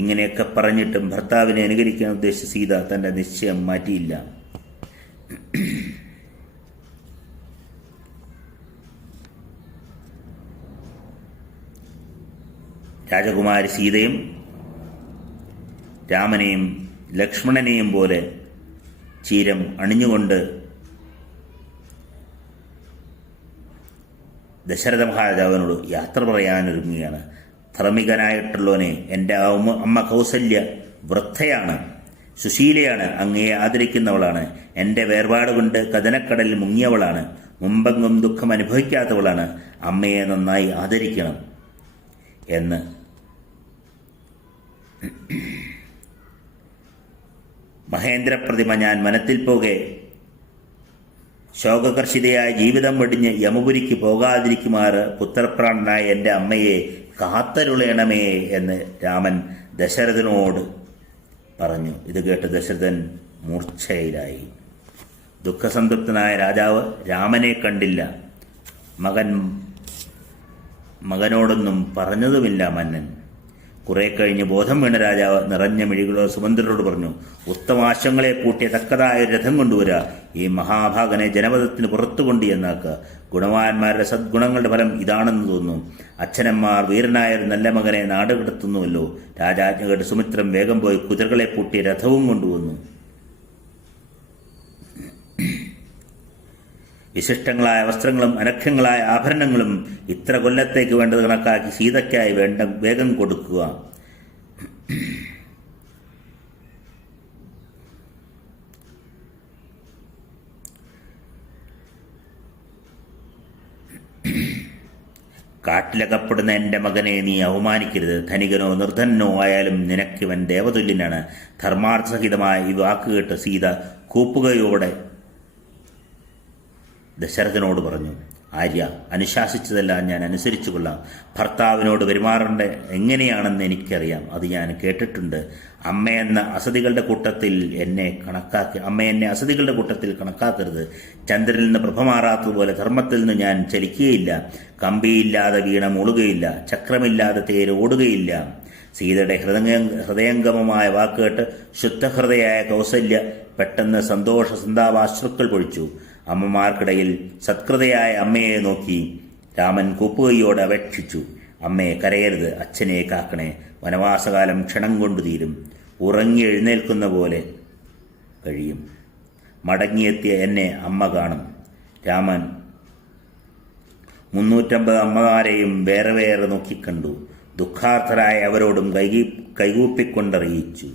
ഇങ്ങനെയൊക്കെ പറഞ്ഞിട്ടും ഭർത്താവിനെ അനുകരിക്കാൻ ഉദ്ദേശിച്ച സീത തന്റെ നിശ്ചയം മാറ്റിയില്ല. രാജകുമാരി സീതയും രാമനെയും ലക്ഷ്മണനെയും പോലെ ചീരം അണിഞ്ഞുകൊണ്ട് ദശരഥ മഹാരാജാവിനോട് യാത്ര പറയാനൊരുങ്ങുകയാണ്. ധർമ്മികനായിട്ടുള്ളവനെ, എൻ്റെ അമ്മ കൗസല്യ വൃദ്ധയാണ്, സുശീലയാണ്, അങ്ങയെ ആദരിക്കുന്നവളാണ്. എൻ്റെ വേർപാട് കൊണ്ട് കഥനക്കടലിൽ മുങ്ങിയവളാണ്. മുമ്പെങ്ങും ദുഃഖം അനുഭവിക്കാത്തവളാണ്. അമ്മയെ നന്നായി ആദരിക്കണം എന്ന് മഹേന്ദ്രപ്രതിമ ഞാൻ വനത്തിൽ പോകെ ശോകകർഷിതയായ ജീവിതം വെടിഞ്ഞ് യമപുരിക്ക് പോകാതിരിക്കുമാറ് പുത്രപ്രാണനായ എൻ്റെ അമ്മയെ കാത്തരുളയണമേ എന്ന് രാമൻ ദശരഥനോട് പറഞ്ഞു. ഇത് കേട്ട് ദശരഥൻ മൂർച്ഛയിലായി. ദുഃഖസംതൃപ്തനായ രാജാവ് രാമനെ കണ്ടില്ല. മകനോടൊന്നും പറഞ്ഞതുമില്ല മന്നൻ. കുറെ കഴിഞ്ഞ് ബോധം വീണ രാജാവ് നിറഞ്ഞ മിഴികളോ സുമന്ത്രരോട് പറഞ്ഞു, ഉത്തമാശങ്ങളെ കൂട്ടിയ തക്കതായ ഒരു രഥം കൊണ്ടുവരിക. ഈ മഹാഭാഗനെ ജനപദത്തിന് പുറത്തു കൊണ്ട് എന്നാക്കുക. ഗുണവാന്മാരുടെ സദ്ഗുണങ്ങളുടെ ഫലം ഇതാണെന്ന് തോന്നുന്നു. അച്ഛനന്മാർ വീരനായ ഒരു നല്ല മകനെ നാട് കിടത്തുന്നുവല്ലോ. രാജാജ്ഞ കേട്ട് സുമിത്രം വേഗം പോയി കുതിരകളെ പൂട്ടിയ രഥവും കൊണ്ടുവന്നു. വിശിഷ്ടങ്ങളായ വസ്ത്രങ്ങളും അനർഘ്യങ്ങളായ ആഭരണങ്ങളും ഇത്ര കൊല്ലത്തേക്ക് വേണ്ടത് കണക്കാക്കി സീതയ്ക്കായി വേഗം കൊടുക്കുക. കാട്ടിലകപ്പെടുന്ന എൻ്റെ മകനെ നീ അവമാനിക്കരുത്. ധനികനോ നിർധനനോ ആയാലും നിനക്കിവൻ ദേവതുല്യനാണ്. ധർമാർത്ഥസഹിതമായ ഈ വാക്കുകേട്ട് സീത കൂപ്പുകയോടെ ദശരഥനോട് പറഞ്ഞു, ആര്യ, അനുശാസിച്ചതെല്ലാം ഞാൻ അനുസരിച്ചു കൊള്ളാം. ഭർത്താവിനോട് പെരുമാറേണ്ട എങ്ങനെയാണെന്ന് എനിക്കറിയാം. അത് ഞാൻ കേട്ടിട്ടുണ്ട്. അമ്മ എന്നെ അസതികളുടെ കൂട്ടത്തിൽ കണക്കാക്കരുത്. ചന്ദ്രനിൽ നിന്ന് പ്രഭ മാറാത്തതുപോലെ ധർമ്മത്തിൽ നിന്ന് ഞാൻ ചലിക്കുകയില്ല. കമ്പിയില്ലാതെ വീണ മൂളുകയില്ല. ചക്രമില്ലാതെ തേര് ഓടുകയില്ല. സീതയുടെ ഹൃദയംഗമമായ വാക്കുകേട്ട് ശുദ്ധഹൃദയായ കൗസല്യ പെട്ടെന്ന് സന്താപാശ്രുക്കൾ പൊഴിച്ചു. അമ്മമാർക്കിടയിൽ സത്കൃതയായ അമ്മയെ നോക്കി രാമൻ കൂപ്പുകയോടെ അപേക്ഷിച്ചു, അമ്മേ, കരയരുത്. അച്ഛനെ കാക്കണേ. വനവാസകാലം ക്ഷണം കൊണ്ടു തീരും. ഉറങ്ങി എഴുന്നേൽക്കുന്ന പോലെ കഴിയും. മടങ്ങിയെത്തിയ എന്നെ അമ്മ കാണും. രാമൻ 350 അമ്മമാരെയും വേറെ വേറെ നോക്കിക്കണ്ടു. ദുഃഖാർത്ഥരായ അവരോടും കൈകൂപ്പിക്കൊണ്ടറിയിച്ചു,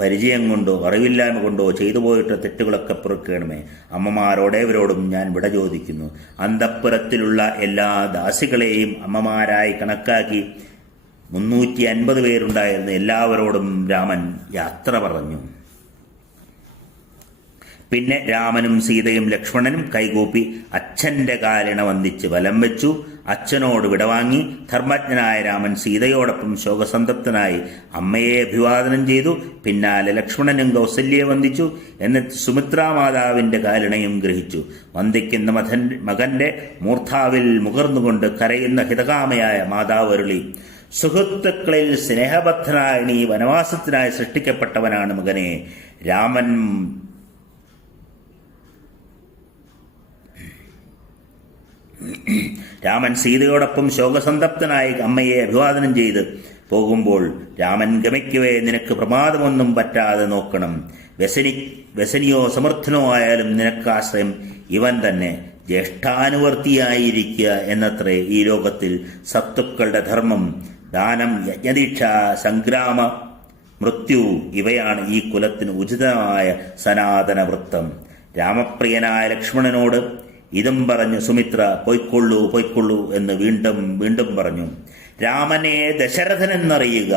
പരിചയം കൊണ്ടോ അറിവില്ലായ്മ കൊണ്ടോ ചെയ്തു പോയിട്ട് തെറ്റുകളൊക്കെ പൊറുക്കണമേ. അമ്മമാരോടേവരോടും ഞാൻ വിട ചോദിക്കുന്നു. അന്തഃപുരത്തിലുള്ള എല്ലാ ദാസികളെയും അമ്മമാരായി കണക്കാക്കി 350 പേരുണ്ടായിരുന്ന എല്ലാവരോടും രാമൻ യാത്ര പറഞ്ഞു. പിന്നെ രാമനും സീതയും ലക്ഷ്മണനും കൈകൂപ്പി അച്ഛന്റെ കാലിണ വന്ദിച്ച് വലം വെച്ചു. അച്ഛനോട് വിടവാങ്ങി ധർമ്മജ്ഞനായ രാമൻ സീതയോടൊപ്പം ശോകസന്തപ്തനായി അമ്മയെ അഭിവാദനം ചെയ്തു. പിന്നാലെ ലക്ഷ്മണനും കൗസല്യയെ വന്ദിച്ചു. എന്നിട്ട് സുമിത്രാമാതാവിന്റെ കാലിണയും ഗ്രഹിച്ചു. വന്ദിക്കുന്ന മകന്റെ മൂർധാവിൽ മുകർന്നുകൊണ്ട് കരയുന്ന ഹിതകാമയായ മാതാവ് അരുളി, സുഹൃത്തുക്കളിൽ സ്നേഹബദ്ധനായ നീ വനവാസത്തിനായി സൃഷ്ടിക്കപ്പെട്ടവനാണ് മകനെ. രാമൻ സീതയോടൊപ്പം ശോകസന്തപ്തനായി അമ്മയെ അഭിവാദനം ചെയ്ത് പോകുമ്പോൾ രാമൻ ഗമിക്കവേ നിനക്ക് പ്രമാദമൊന്നും പറ്റാതെ നോക്കണം. വ്യസനിയോ സമർത്ഥനോ ആയാലും നിനക്കാശ്രയം ഇവൻ തന്നെ. ജ്യേഷ്ഠാനുവർത്തിയായിരിക്കുക എന്നത്രേ ഈ ലോകത്തിൽ സത്തുക്കളുടെ ധർമ്മം. ദാനം, യജ്ഞദീക്ഷ, സംഗ്രാമ, മൃത്യു ഇവയാണ് ഈ കുലത്തിന് ഉചിതമായ സനാതന വൃത്തം. രാമപ്രിയനായ ലക്ഷ്മണനോട് ഇതും പറഞ്ഞു സുമിത്ര പൊയ്ക്കൊള്ളൂ എന്ന് വീണ്ടും വീണ്ടും പറഞ്ഞു. രാമനെ ദശരഥനെന്നറിയുക,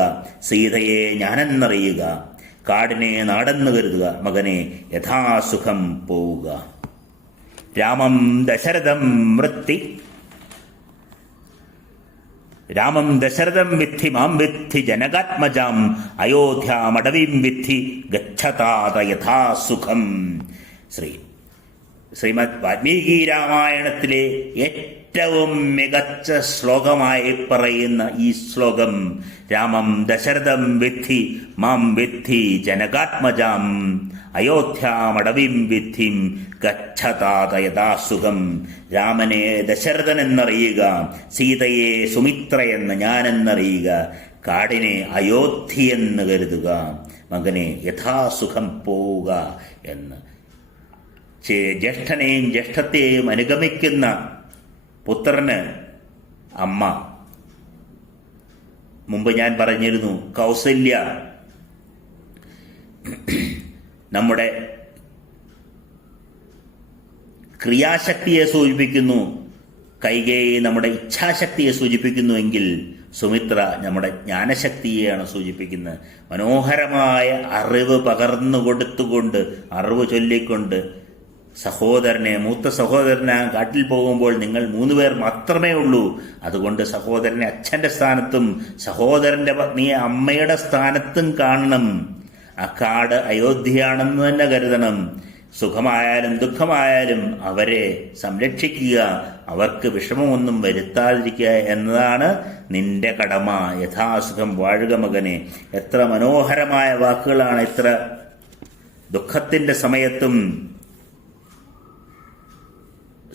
സീതയെ ഞാനെന്നറിയുക, കാടിനെ നാടെന്ന് കരുതുക, മകനെ യഥാസുഖം പോവുക. രാമം ദശരഥം വിദ്ധി മാം വിദ്ധി ജനകാത്മജാം അയോധ്യാമടവീം വിദ്ധി ഗച്ഛതാത യഥാസുഖം. ശ്രീമദ് വാൽമീകി രാമായണത്തിലെ ഏറ്റവും മികച്ച ശ്ലോകമായി പറയുന്ന ഈ ശ്ലോകം രാമം ദശരഥം വിദ്ധി മാം വിദ്ധി ജനകാത്മജാം അയോധ്യാമടവീം വിദ്ധിം ഗച്ഛതാത യഥാസുഖം. രാമനെ ദശരഥൻ എന്നറിയുക, സീതയെ സുമിത്രയെന്ന് ഞാനെന്നറിയുക, കാടിനെ അയോധ്യയെന്ന് കരുതുക, മകനെ യഥാസുഖം പോവുക എന്ന്. ജ്യേഷ്ഠനെയും ജ്യേഷ്ഠത്തെയും അനുഗമിക്കുന്ന പുത്രന് അമ്മ. മുമ്പ് ഞാൻ പറഞ്ഞിരുന്നു, കൗസല്യ നമ്മുടെ ക്രിയാശക്തിയെ സൂചിപ്പിക്കുന്നു, കൈകേയി നമ്മുടെ ഇച്ഛാശക്തിയെ സൂചിപ്പിക്കുന്നുവെങ്കിൽ സുമിത്ര നമ്മുടെ ജ്ഞാനശക്തിയെയാണ് സൂചിപ്പിക്കുന്നത്. മനോഹരമായ അറിവ് പകർന്നു കൊടുത്തുകൊണ്ട്, അറിവ് ചൊല്ലിക്കൊണ്ട് മൂത്ത സഹോദരനെ കാട്ടിൽ പോകുമ്പോൾ നിങ്ങൾ 3 പേർ മാത്രമേ ഉള്ളൂ. അതുകൊണ്ട് സഹോദരനെ അച്ഛന്റെ സ്ഥാനത്തും സഹോദരന്റെ പത്നിയെ അമ്മയുടെ സ്ഥാനത്തും കാണണം. ആ കാട് അയോധ്യയാണെന്ന് തന്നെ കരുതണം. സുഖമായാലും ദുഃഖമായാലും അവരെ സംരക്ഷിക്കുക, അവർക്ക് വിഷമമൊന്നും വരുത്താതിരിക്കുക എന്നതാണ് നിന്റെ കടമ. യഥാസുഖം വാഴുക മകനെ. എത്ര മനോഹരമായ വാക്കുകളാണ് ഇത്ര ദുഃഖത്തിന്റെ സമയത്തും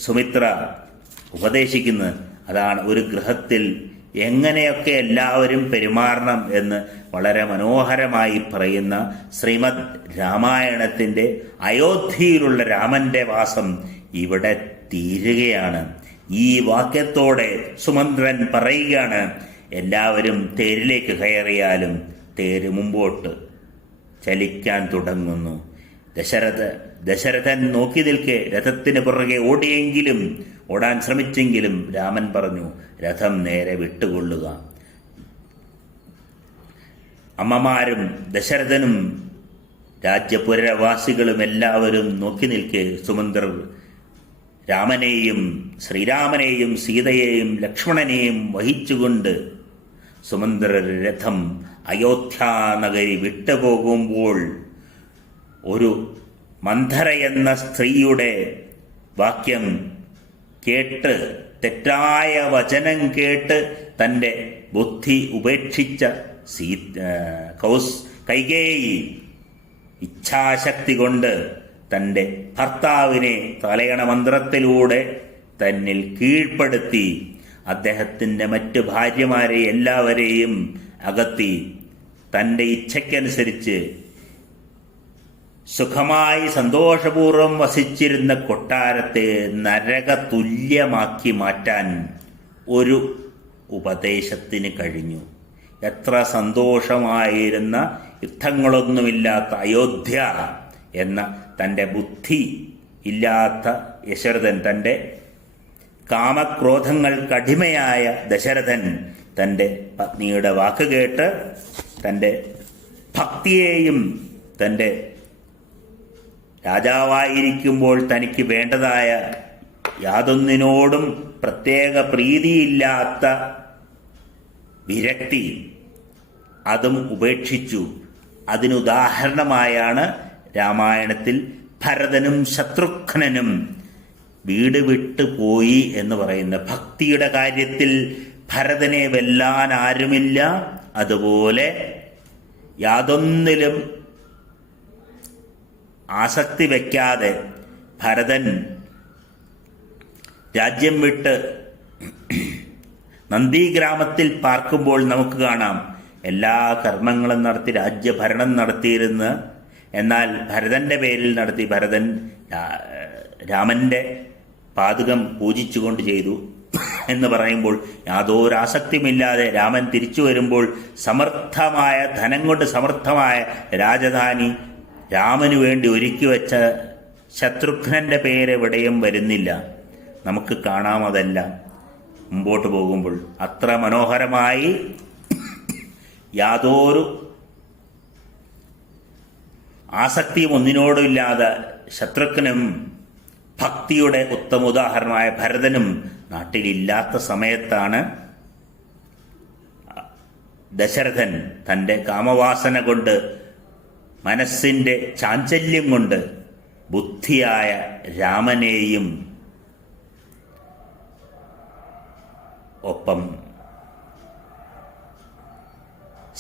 സുമിത്ര ഉപദേശിക്കുന്നത്. അതാണ് ഒരു ഗൃഹത്തിൽ എങ്ങനെയൊക്കെ എല്ലാവരും പെരുമാറണം എന്ന് വളരെ മനോഹരമായി പറയുന്ന ശ്രീമദ് രാമായണത്തിന്റെ അയോധ്യയിലുള്ള രാമന്റെ വാസം ഇവിടെ തീരുകയാണ്. ഈ വാക്യത്തോടെ സുമന്ത്രൻ പറയുകയാണ്, എല്ലാവരും തേരിലേക്ക് കയറിയാലും തേര് മുമ്പോട്ട് ചലിക്കാൻ തുടങ്ങുന്നു. ദശരഥൻ നോക്കി നിൽക്കെ രഥത്തിന് പുറകെ ഓടാൻ ശ്രമിച്ചെങ്കിലും രാമൻ പറഞ്ഞു, രഥം നേരെ വിട്ടുകൊള്ളുക. അമ്മമാരും ദശരഥനും രാജ്യപുരവാസികളും എല്ലാവരും നോക്കി നിൽക്കെ സുമന്ത്രർ ശ്രീരാമനെയും സീതയെയും ലക്ഷ്മണനെയും വഹിച്ചുകൊണ്ട് സുമന്ത്രർ രഥം അയോധ്യാനഗരി വിട്ടുപോകുമ്പോൾ ഒരു മന്ധര എന്ന സ്ത്രീയുടെ വാക്യം കേട്ട്, തെറ്റായ വചനം കേട്ട് തൻ്റെ ബുദ്ധി ഉപേക്ഷിച്ച കൈകേയി ഇച്ഛാശക്തി കൊണ്ട് തൻ്റെ ഭർത്താവിനെ തലയണ മന്ത്രത്തിലൂടെ തന്നിൽ കീഴ്പ്പെടുത്തി അദ്ദേഹത്തിൻ്റെ മറ്റു ഭാര്യമാരെ എല്ലാവരെയും അകത്തി തൻ്റെ ഇച്ഛയ്ക്കനുസരിച്ച് സുഖമായി സന്തോഷപൂർവ്വം വസിച്ചിരുന്ന കൊട്ടാരത്തെ നരക തുല്യമാക്കി മാറ്റാൻ ഒരു ഉപദേശത്തിന് കഴിഞ്ഞു. എത്ര സന്തോഷമായിരുന്ന, യുദ്ധങ്ങളൊന്നുമില്ലാത്ത അയോധ്യ എന്ന തൻ്റെ ബുദ്ധി ഇല്ലാത്ത ദശരഥൻ, തൻ്റെ കാമക്രോധങ്ങൾക്കടിമയായ ദശരഥൻ തൻ്റെ പത്നിയുടെ വാക്ക് കേട്ട് തൻ്റെ ഭക്തിയെയും തൻ്റെ രാജാവായിരിക്കുമ്പോൾ തനിക്ക് വേണ്ടതായ യാതൊന്നിനോടും പ്രത്യേക പ്രീതിയില്ലാത്ത വിരക്തി, അതും ഉപേക്ഷിച്ചു. അതിനുദാഹരണമായാണ് രാമായണത്തിൽ ഭരതനും ശത്രുഘ്നനും വീട് വിട്ടു പോയി എന്ന് പറയുന്ന. ഭക്തിയുടെ കാര്യത്തിൽ ഭരതനെ വെല്ലാൻ ആരുമില്ല. അതുപോലെ യാതൊന്നിലും ആസക്തി വയ്ക്കാതെ ഭരതൻ രാജ്യം വിട്ട് നന്ദിഗ്രാമത്തിൽ പാർക്കുമ്പോൾ നമുക്ക് കാണാം എല്ലാ കർമ്മങ്ങളും നടത്തി രാജ്യഭരണം നടത്തിയിരുന്ന, എന്നാൽ ഭരതന്റെ പേരിൽ നടത്തി. ഭരതൻ രാമന്റെ പാദുകം പൂജിച്ചുകൊണ്ട് ചെയ്തു എന്ന് പറയുമ്പോൾ യാതൊരാസക്തിയുമില്ലാതെ രാമൻ തിരിച്ചു വരുമ്പോൾ സമർത്ഥമായ ധനം കൊണ്ട് സമർത്ഥമായ രാജധാനി രാമനു വേണ്ടി ഒരുക്കി വെച്ച ശത്രുഘ്നന്റെ പേരെവിടെയും വരുന്നില്ല. നമുക്ക് കാണാം അതെല്ലാം മുമ്പോട്ട് പോകുമ്പോൾ. അത്ര മനോഹരമായി യാതൊരു ആസക്തിയും ഒന്നിനോടുമില്ലാതെ ശത്രുഘ്നും ഭക്തിയുടെ ഉത്തമ ഉദാഹരണമായ ഭരതനും നാട്ടിലില്ലാത്ത സമയത്താണ് ദശരഥൻ തൻ്റെ കാമവാസന കൊണ്ട്, മനസ്സിൻ്റെ ചാഞ്ചല്യം കൊണ്ട് ബുദ്ധിയായ രാമനെയും ഒപ്പം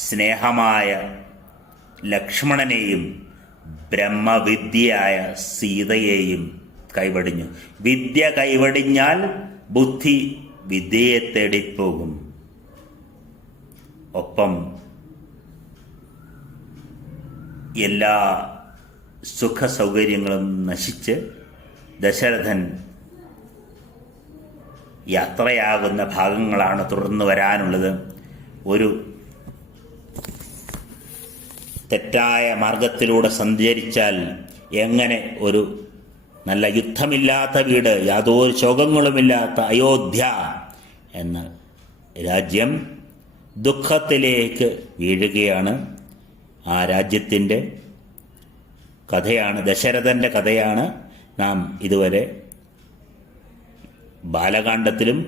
സ്നേഹമായ ലക്ഷ്മണനെയും ബ്രഹ്മവിദ്യയായ സീതയെയും കൈവടിഞ്ഞു. വിദ്യ കൈവടിഞ്ഞാൽ ബുദ്ധി വിദ്യയെ തേടിപ്പോകും. ഒപ്പം എല്ലാ സുഖ സൗകര്യങ്ങളും നശിച്ച് ദശരഥൻ യാത്രയാകുന്ന ഭാഗങ്ങളാണ് തുടർന്ന് വരാനുള്ളത്. ഒരു തെറ്റായ മാർഗത്തിലൂടെ സഞ്ചരിച്ചാൽ എങ്ങനെ ഒരു നല്ല യുദ്ധമില്ലാത്ത വീട്, യാതൊരു ശോകങ്ങളുമില്ലാത്ത അയോധ്യ എന്ന രാജ്യം ദുഃഖത്തിലേക്ക് വീഴുകയാണ്. ആ രാജ്യത്തിൻ്റെ കഥയാണ്, ദശരഥൻ്റെ കഥയാണ് നാം ഇതുവരെ ബാലകാണ്ഡത്തിലും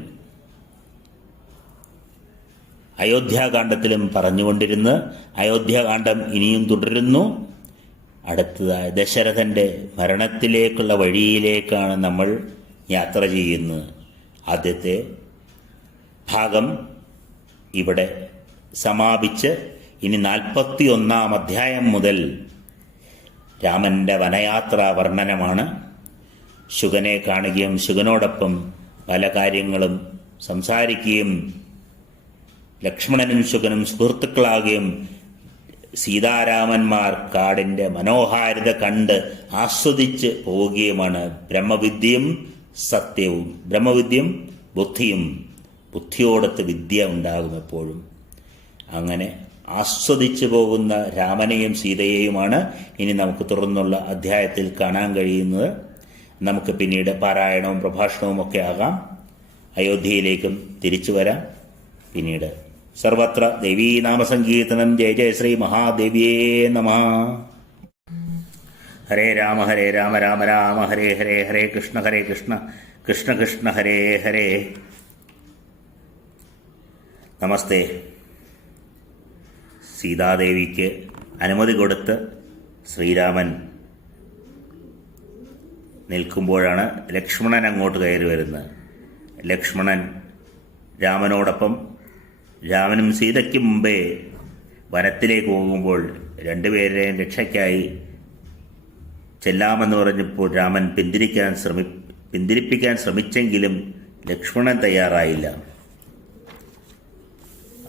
അയോധ്യാകാന്ഡത്തിലും പറഞ്ഞുകൊണ്ടിരുന്ന് അയോധ്യാകാന്ഡം ഇനിയും തുടരുന്നു. അടുത്തതായി ദശരഥൻ്റെ മരണത്തിലേക്കുള്ള വഴിയിലേക്കാണ് നമ്മൾ യാത്ര ചെയ്യുന്നത്. ആദ്യത്തെ ഭാഗം ഇവിടെ സമാപിച്ച് ഇനി 41 അധ്യായം മുതൽ രാമൻ്റെ വനയാത്രാ വർണ്ണനമാണ്. ശുകനെ കാണുകയും ശുകനോടൊപ്പം പല കാര്യങ്ങളും സംസാരിക്കുകയും ലക്ഷ്മണനും ശുകനും സുഹൃത്തുക്കളാകുകയും സീതാരാമന്മാർ കാടിൻ്റെ മനോഹാരിത കണ്ട് ആസ്വദിച്ച് പോവുകയുമാണ്. ബ്രഹ്മവിദ്യയും സത്യവും, ബ്രഹ്മവിദ്യയും ബുദ്ധിയും, ബുദ്ധിയോടൊത്ത് വിദ്യ ഉണ്ടാകും എപ്പോഴും. അങ്ങനെ ആസ്വദിച്ചു പോകുന്ന രാമനെയും സീതയെയുമാണ് ഇനി നമുക്ക് തുടർന്നുള്ള അധ്യായത്തിൽ കാണാൻ കഴിയുന്നത്. നമുക്ക് പിന്നീട് പാരായണവും പ്രഭാഷണവും ഒക്കെ ആകാം. അയോധ്യയിലേക്കും തിരിച്ചു വരാം. പിന്നീട് സർവത്ര ദേവീനാമസങ്കീർത്തനം. ജയ ജയ ശ്രീ മഹാദേവിയേ നമഃ. ഹരേ രാമ രാമ രാമ ഹരേ ഹരേ, ഹരേ കൃഷ്ണ കൃഷ്ണ കൃഷ്ണ ഹരേ ഹരേ. നമസ്തേ. സീതാദേവിക്ക് അനുമതി കൊടുത്ത് ശ്രീരാമൻ നിൽക്കുമ്പോഴാണ് ലക്ഷ്മണൻ അങ്ങോട്ട് കയറി വരുന്നത്. ലക്ഷ്മണൻ രാമനോടൊപ്പം, രാമനും സീതയ്ക്ക് മുമ്പേ വനത്തിലേക്ക് പോകുമ്പോൾ രണ്ടുപേരെയും രക്ഷയ്ക്കായി ചെല്ലാമെന്ന് പറഞ്ഞപ്പോൾ രാമൻ പിന്തിരിപ്പിക്കാൻ ശ്രമിച്ചെങ്കിലും ലക്ഷ്മണൻ തയ്യാറായില്ല.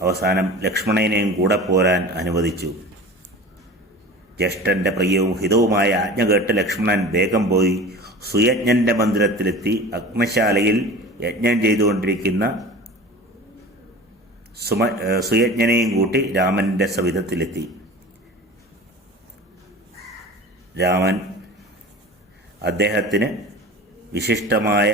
അവസാനം ലക്ഷ്മണനെയും കൂടെ പോരാൻ അനുവദിച്ചു. ജ്യേഷ്ഠന്റെ പ്രിയവും ഹിതവുമായ ആജ്ഞ കേട്ട് ലക്ഷ്മണൻ വേഗം പോയി സുയജ്ഞന്റെ മന്ദിരത്തിലെത്തി. അഗ്നശാലയിൽ യജ്ഞം ചെയ്തുകൊണ്ടിരിക്കുന്ന സുയജ്ഞനെയും കൂട്ടി രാമന്റെ സവിധത്തിലെത്തി. രാമൻ അദ്ദേഹത്തിന് വിശിഷ്ടമായ